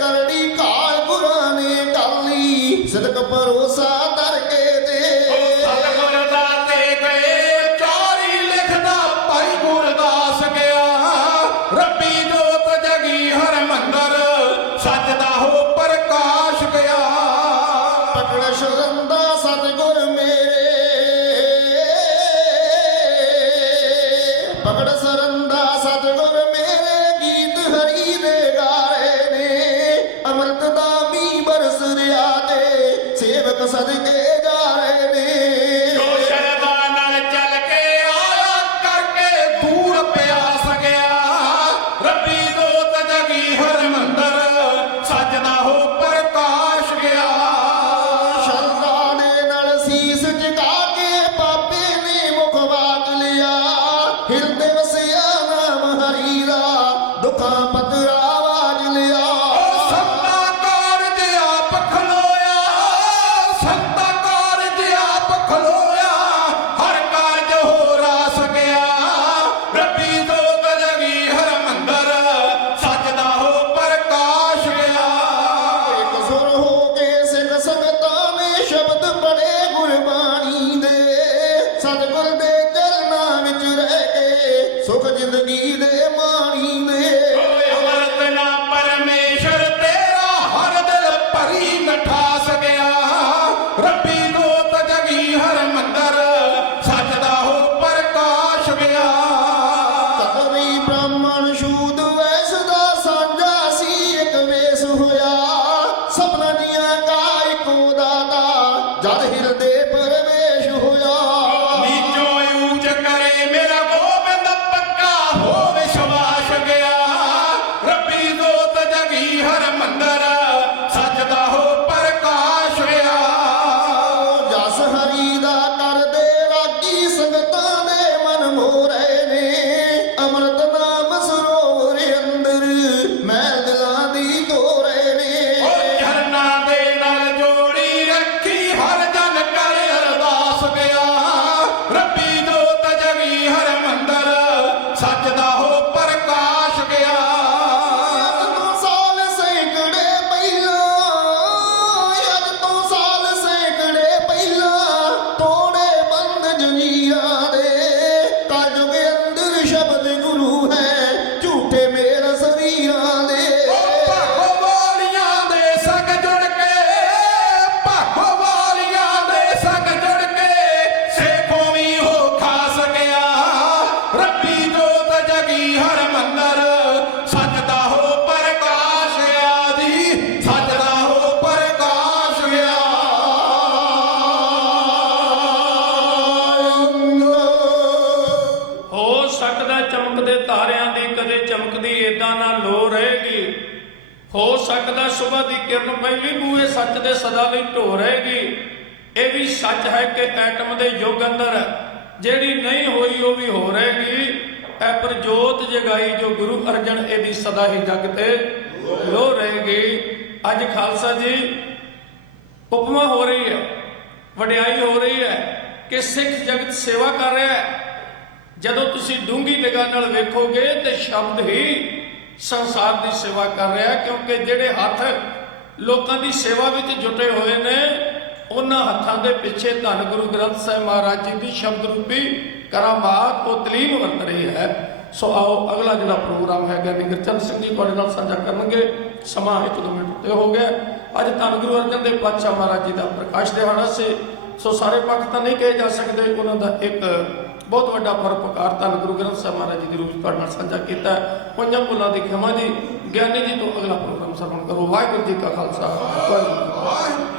ਕਰੜੀ ਕਾਲ ਗੁਰਾਂ ਨੇ ਕਾਲੀ ਸਦਕ ਭਰੋਸਾ ਦਰ ਕੇ ਤੇ। ਸਤਿਗੁਰ ਦਾਤੇ ਗਏ ਚਾਰੀ ਲਿਖਦਾ ਭਾਈ ਗੁਰਦਾਸ ਗਿਆ, ਰੱਬੀ ਜੋਤ ਜਗੀ ਹਰ ਮੰਦਰ ਸੱਚਦਾ ਹੋ ਪ੍ਰਕਾਸ਼ ਗਿਆ। ਪਕੜ ਸ਼ਰੰਦਾ ਸਤਿਗੁਰ ਮੇਰੇ, ਪਕੜ ਸਰੰਦਾ ਸਤਿਗੁਰ ਮੇਰੇ, ਗੀਤ ਹਰੀ ਦੇ ਗਾ ਰਹੇ ਨੇ, ਅੰਮ੍ਰਿਤ ਦਾ ਮੀਂਹ ਬਰਸ ਰਿਹਾ ਤੇ ਸੇਵਕ ਸਦਕੇ ਜਾ ਰਹੇ ਨੇ। ਜੋ ਸ਼ਰਧਾ ਨਾਲ ਚੱਲ ਕੇ ਆਇਆ ਕਰਕੇ ਦੂਰ ਪਿਆਸ ਗਿਆ, ਸੰਤਾਂ ਪਤਰਾ ਆਵਾਜ਼ ਲਿਆ ਸੰਤਾ ਕਾਰਜ ਆਪ ਖਲੋਇਆ, ਸੰਤਾ ਕਾਰਜ ਆਪ ਖਲੋਇਆ, ਹਰ ਕਾਰਜ ਹੋ ਰਾਸ ਗਿਆ। ਰੱਬੀ ਜੋਤ ਜਗੀ ਹਰਮੰਦਰ, ਸੱਚ ਦਾ ਹੋ ਪ੍ਰਕਾਸ਼ ਗਿਆ। ਇੱਕ ਸੁਰ ਹੋ ਕੇ ਸਿੱਖ ਸੰਗਤਾਂ ਨੇ ਸ਼ਬਦ ਪੜੇ ਗੁਰਬਾਣੀ ਦੇ ਸਤਿਗੁਰ ਦੇ ਚਰਨਾਂ ਵਿੱਚ ਰਹਿ ਕੇ ਸੁਖ ਜ਼ਿੰਦਗੀ ਦੇ ਮਾਣੀ ਦੇ ਅਮਰਤ ਨਾ ਪਰਮੇਸ਼ਰ ਤੇਰਾ, ਹਰ ਦਿਲ ਭਰੀ ਮਿਠਾਸ ਗਿਆ। ਰੱਬੀ ਜੋਤ ਜਗੀ ਹਰਮੰਦਰ, ਸੱਚ ਦਾ ਹੋ ਪ੍ਰਕਾਸ਼ ਗਿਆ। ਤਤਵੀ ਬ੍ਰਾਹਮਣ ਸ਼ੂਦ ਵੈਸ ਦਾ ਸਾਂਝਾ ਸੀ ਇੱਕ ਵੇਸ ਹੋਇਆ ਸਭਨਾਂ ਦੀਆਂ ਕਾ ਇੱਕੋ ਦਾਤਾ ਜਦ ਹਿਰਦੇ ਪਰਵੇਸ਼ ਹੋਇਆ ਨੀਚੋਂ ਊਚ ਕਰੇ ਮੇਰਾ ਗੋਬਿੰਦ, ਪੱਕਾ ਹੋ ਵਿਸ਼ਵਾਸ ਗਿਆ। ਰੱਬੀ ਜੋਤ ਜਗੀ ਹਰਮੰਦਰ, ਸੱਚ ਦਾ ਹੋ ਪ੍ਰਕਾਸ਼ ਗਿਆ। ਜਸ ਹਰੀ ਦਾ ਕਰਦੇ ਰਾਗੀ ਸੰਗਤਾਂ ਦੇ ਮਨ ਮੋਰੇ ਨੇ ਅੰਮ੍ਰਿਤ ਨਾਮ ਸਰੋਵਰ ਅੰਦਰ ਮਹਿਲ ਦਿਲਾਂ ਦੀ ਤੋਰੇ ਨੇ ਉਹ ਚਰਨਾਂ ਦੇ ਨਾਲ ਜੋੜੀ ਰੱਖੀ, ਹਰ ਜਨ ਕਰ ਅਰਦਾਸ ਗਿਆ। ਰੱਬੀ ਜੋਤ ਜਗੀ ਹਰਮੰਦਰ, ਸੱਚ ਦਾ ਹੋ ਪ੍ਰਕਾਸ਼ ਗਿਆ। ਅੱਜ ਤੋਂ ਸਾਲ ਸੈਂਕੜੇ ਪਹਿਲਾਂ ਅੱਜ ਤੋਂ ਸਾਲ ਸੈਂਕੜੇ ਪਹਿਲਾਂ ਤੋੜੇ ਬੰਦ ਜੰਜੀਰਾਂ ਦੇ ਕਲਯੁਗ ਅੰਦਰ ਸ਼ਬਦ ਗੁਰੂ ਹੈ ਝੂਠੇ ਮੇਲ ਸਰੀਰਾਂ ਦੇ ਭਾਗੋ ਵਾਲੀਆਂ ਦੇ ਸੰਗ ਜੁੜ ਕੇ, ਭਾਗੋ ਵਾਲੀਆਂ ਦੇ ਸੰਗ ਜੁੜ ਕੇ, ਸੇਖੋਂ ਵੀ ਹੋ ਖਾਸ ਗਿਆ। ਰੱਬੀ ਜੋਤ ਜਗੀ ਹਰਮੰਦਰ, ਸੱਚ ਦਾ ਹੋ ਪ੍ਰਕਾਸ਼ ਗਿਆ ਜੀ, ਸੱਚ ਦਾ ਹੋ ਪ੍ਰਕਾਸ਼ ਗਿਆ। ਹੋ ਸਕਦਾ ਚਮਕਦੇ ਤਾਰਿਆਂ ਦੀ ਕਦੇ ਚਮਕਦੀ ਏਦਾਂ ਨਾ ਲੋ ਰਹੇਗੀ। ਹੋ ਸਕਦਾ ਸੁਬਹ ਦੀ ਕਿਰਨ ਪਹਿਲੀ ਬੂਏ ਸੱਚ ਦੇ ਸਦਾ ਲਈ ਢੋ ਰਹੇਗੀ। ਇਹ ਵੀ ਸੱਚ ਹੈ ਕਿ ਐਟਮ ਦੇ ਯੁੱਗ ਅੰਦਰ ਜਿਹੜੀ ਨਹੀਂ ਹੋਈ ਉਹ ਵੀ ਹੋ ਰਹੇਗੀ। ਐ ਪਰ ਜੋਤ ਜਗਾਈ ਜੋ ਗੁਰੂ ਅਰਜਨ ਇਹਦੀ ਸਦਾ ਹੀ ਜਗ ਤੇ ਲੋ ਰਹੇਗੀ। ਅੱਜ ਖਾਲਸਾ ਜੀ ਉਪਮਾ ਹੋ ਰਹੀ ਹੈ, ਵਡਿਆਈ ਹੋ ਰਹੀ ਹੈ ਕਿ ਸਿੱਖ ਜਗਤ ਸੇਵਾ ਕਰ ਰਿਹਾ ਹੈ। ਜਦੋਂ ਤੁਸੀਂ ਡੂੰਘੀ ਨਿਗਾਹ ਨਾਲ ਵੇਖੋਗੇ ਤੇ ਸ਼ਬਦ ਹੀ ਸੰਸਾਰ ਦੀ ਸੇਵਾ ਕਰ ਰਿਹਾ ਹੈ, ਕਿਉਂਕਿ ਜਿਹੜੇ ਹੱਥ ਲੋਕਾਂ ਦੀ ਸੇਵਾ ਵਿੱਚ ਜੁਟੇ ਹੋਏ ਨੇ ਉਹਨਾਂ ਹੱਥਾਂ ਦੇ ਪਿੱਛੇ ਧੰਨ ਗੁਰੂ ਗ੍ਰੰਥ ਸਾਹਿਬ ਮਹਾਰਾਜ ਜੀ ਦੀ ਸ਼ਬਦ ਰੂਪੀ ਕਰਾਮਾਤ ਉਹ ਤਲੀਮ ਵਰਤ ਰਹੀ ਹੈ। ਸੋ ਆਓ ਅਗਲਾ ਜਿਹੜਾ ਪ੍ਰੋਗਰਾਮ ਹੈ ਗਿਆਨੀ ਗੁਰਚਰਨ ਸਿੰਘ ਜੀ ਤੁਹਾਡੇ ਨਾਲ ਸਾਂਝਾ ਕਰਨਗੇ। ਸਮਾਂ 1-2 ਮਿੰਟ ਉੱਤੇ ਹੋ ਗਿਆ। ਅੱਜ ਧੰਨ ਗੁਰੂ ਅਰਜਨ ਦੇਵ ਪਾਤਸ਼ਾਹ ਮਹਾਰਾਜ ਜੀ ਦਾ ਪ੍ਰਕਾਸ਼ ਦਿਹਾੜਾ ਸੀ। ਸੋ ਸਾਰੇ ਪੱਖ ਤਾਂ ਨਹੀਂ ਕਹੇ ਜਾ ਸਕਦੇ, ਉਹਨਾਂ ਦਾ ਇੱਕ ਬਹੁਤ ਵੱਡਾ ਪਰਉਪਕਾਰ ਧੰਨ ਗੁਰੂ ਗ੍ਰੰਥ ਸਾਹਿਬ ਮਹਾਰਾਜ ਜੀ ਦੀ ਰੂਪ ਤੁਹਾਡੇ ਨਾਲ ਸਾਂਝਾ ਕੀਤਾ। ਪੰਜਾਂ ਭੁੱਲਾਂ ਦੀ ਖਿਮਾ ਜੀ। ਗਿਆਨੀ ਜੀ ਤੋਂ ਅਗਲਾ ਪ੍ਰੋਗਰਾਮ ਸਰਵਣ ਕਰੋ। ਵਾਹਿਗੁਰੂ ਜੀ ਕਾ ਖਾਲਸਾ, ਵਾਹਿਗੁਰੂ ਜੀ ਕੀ ਫਤਿਹ।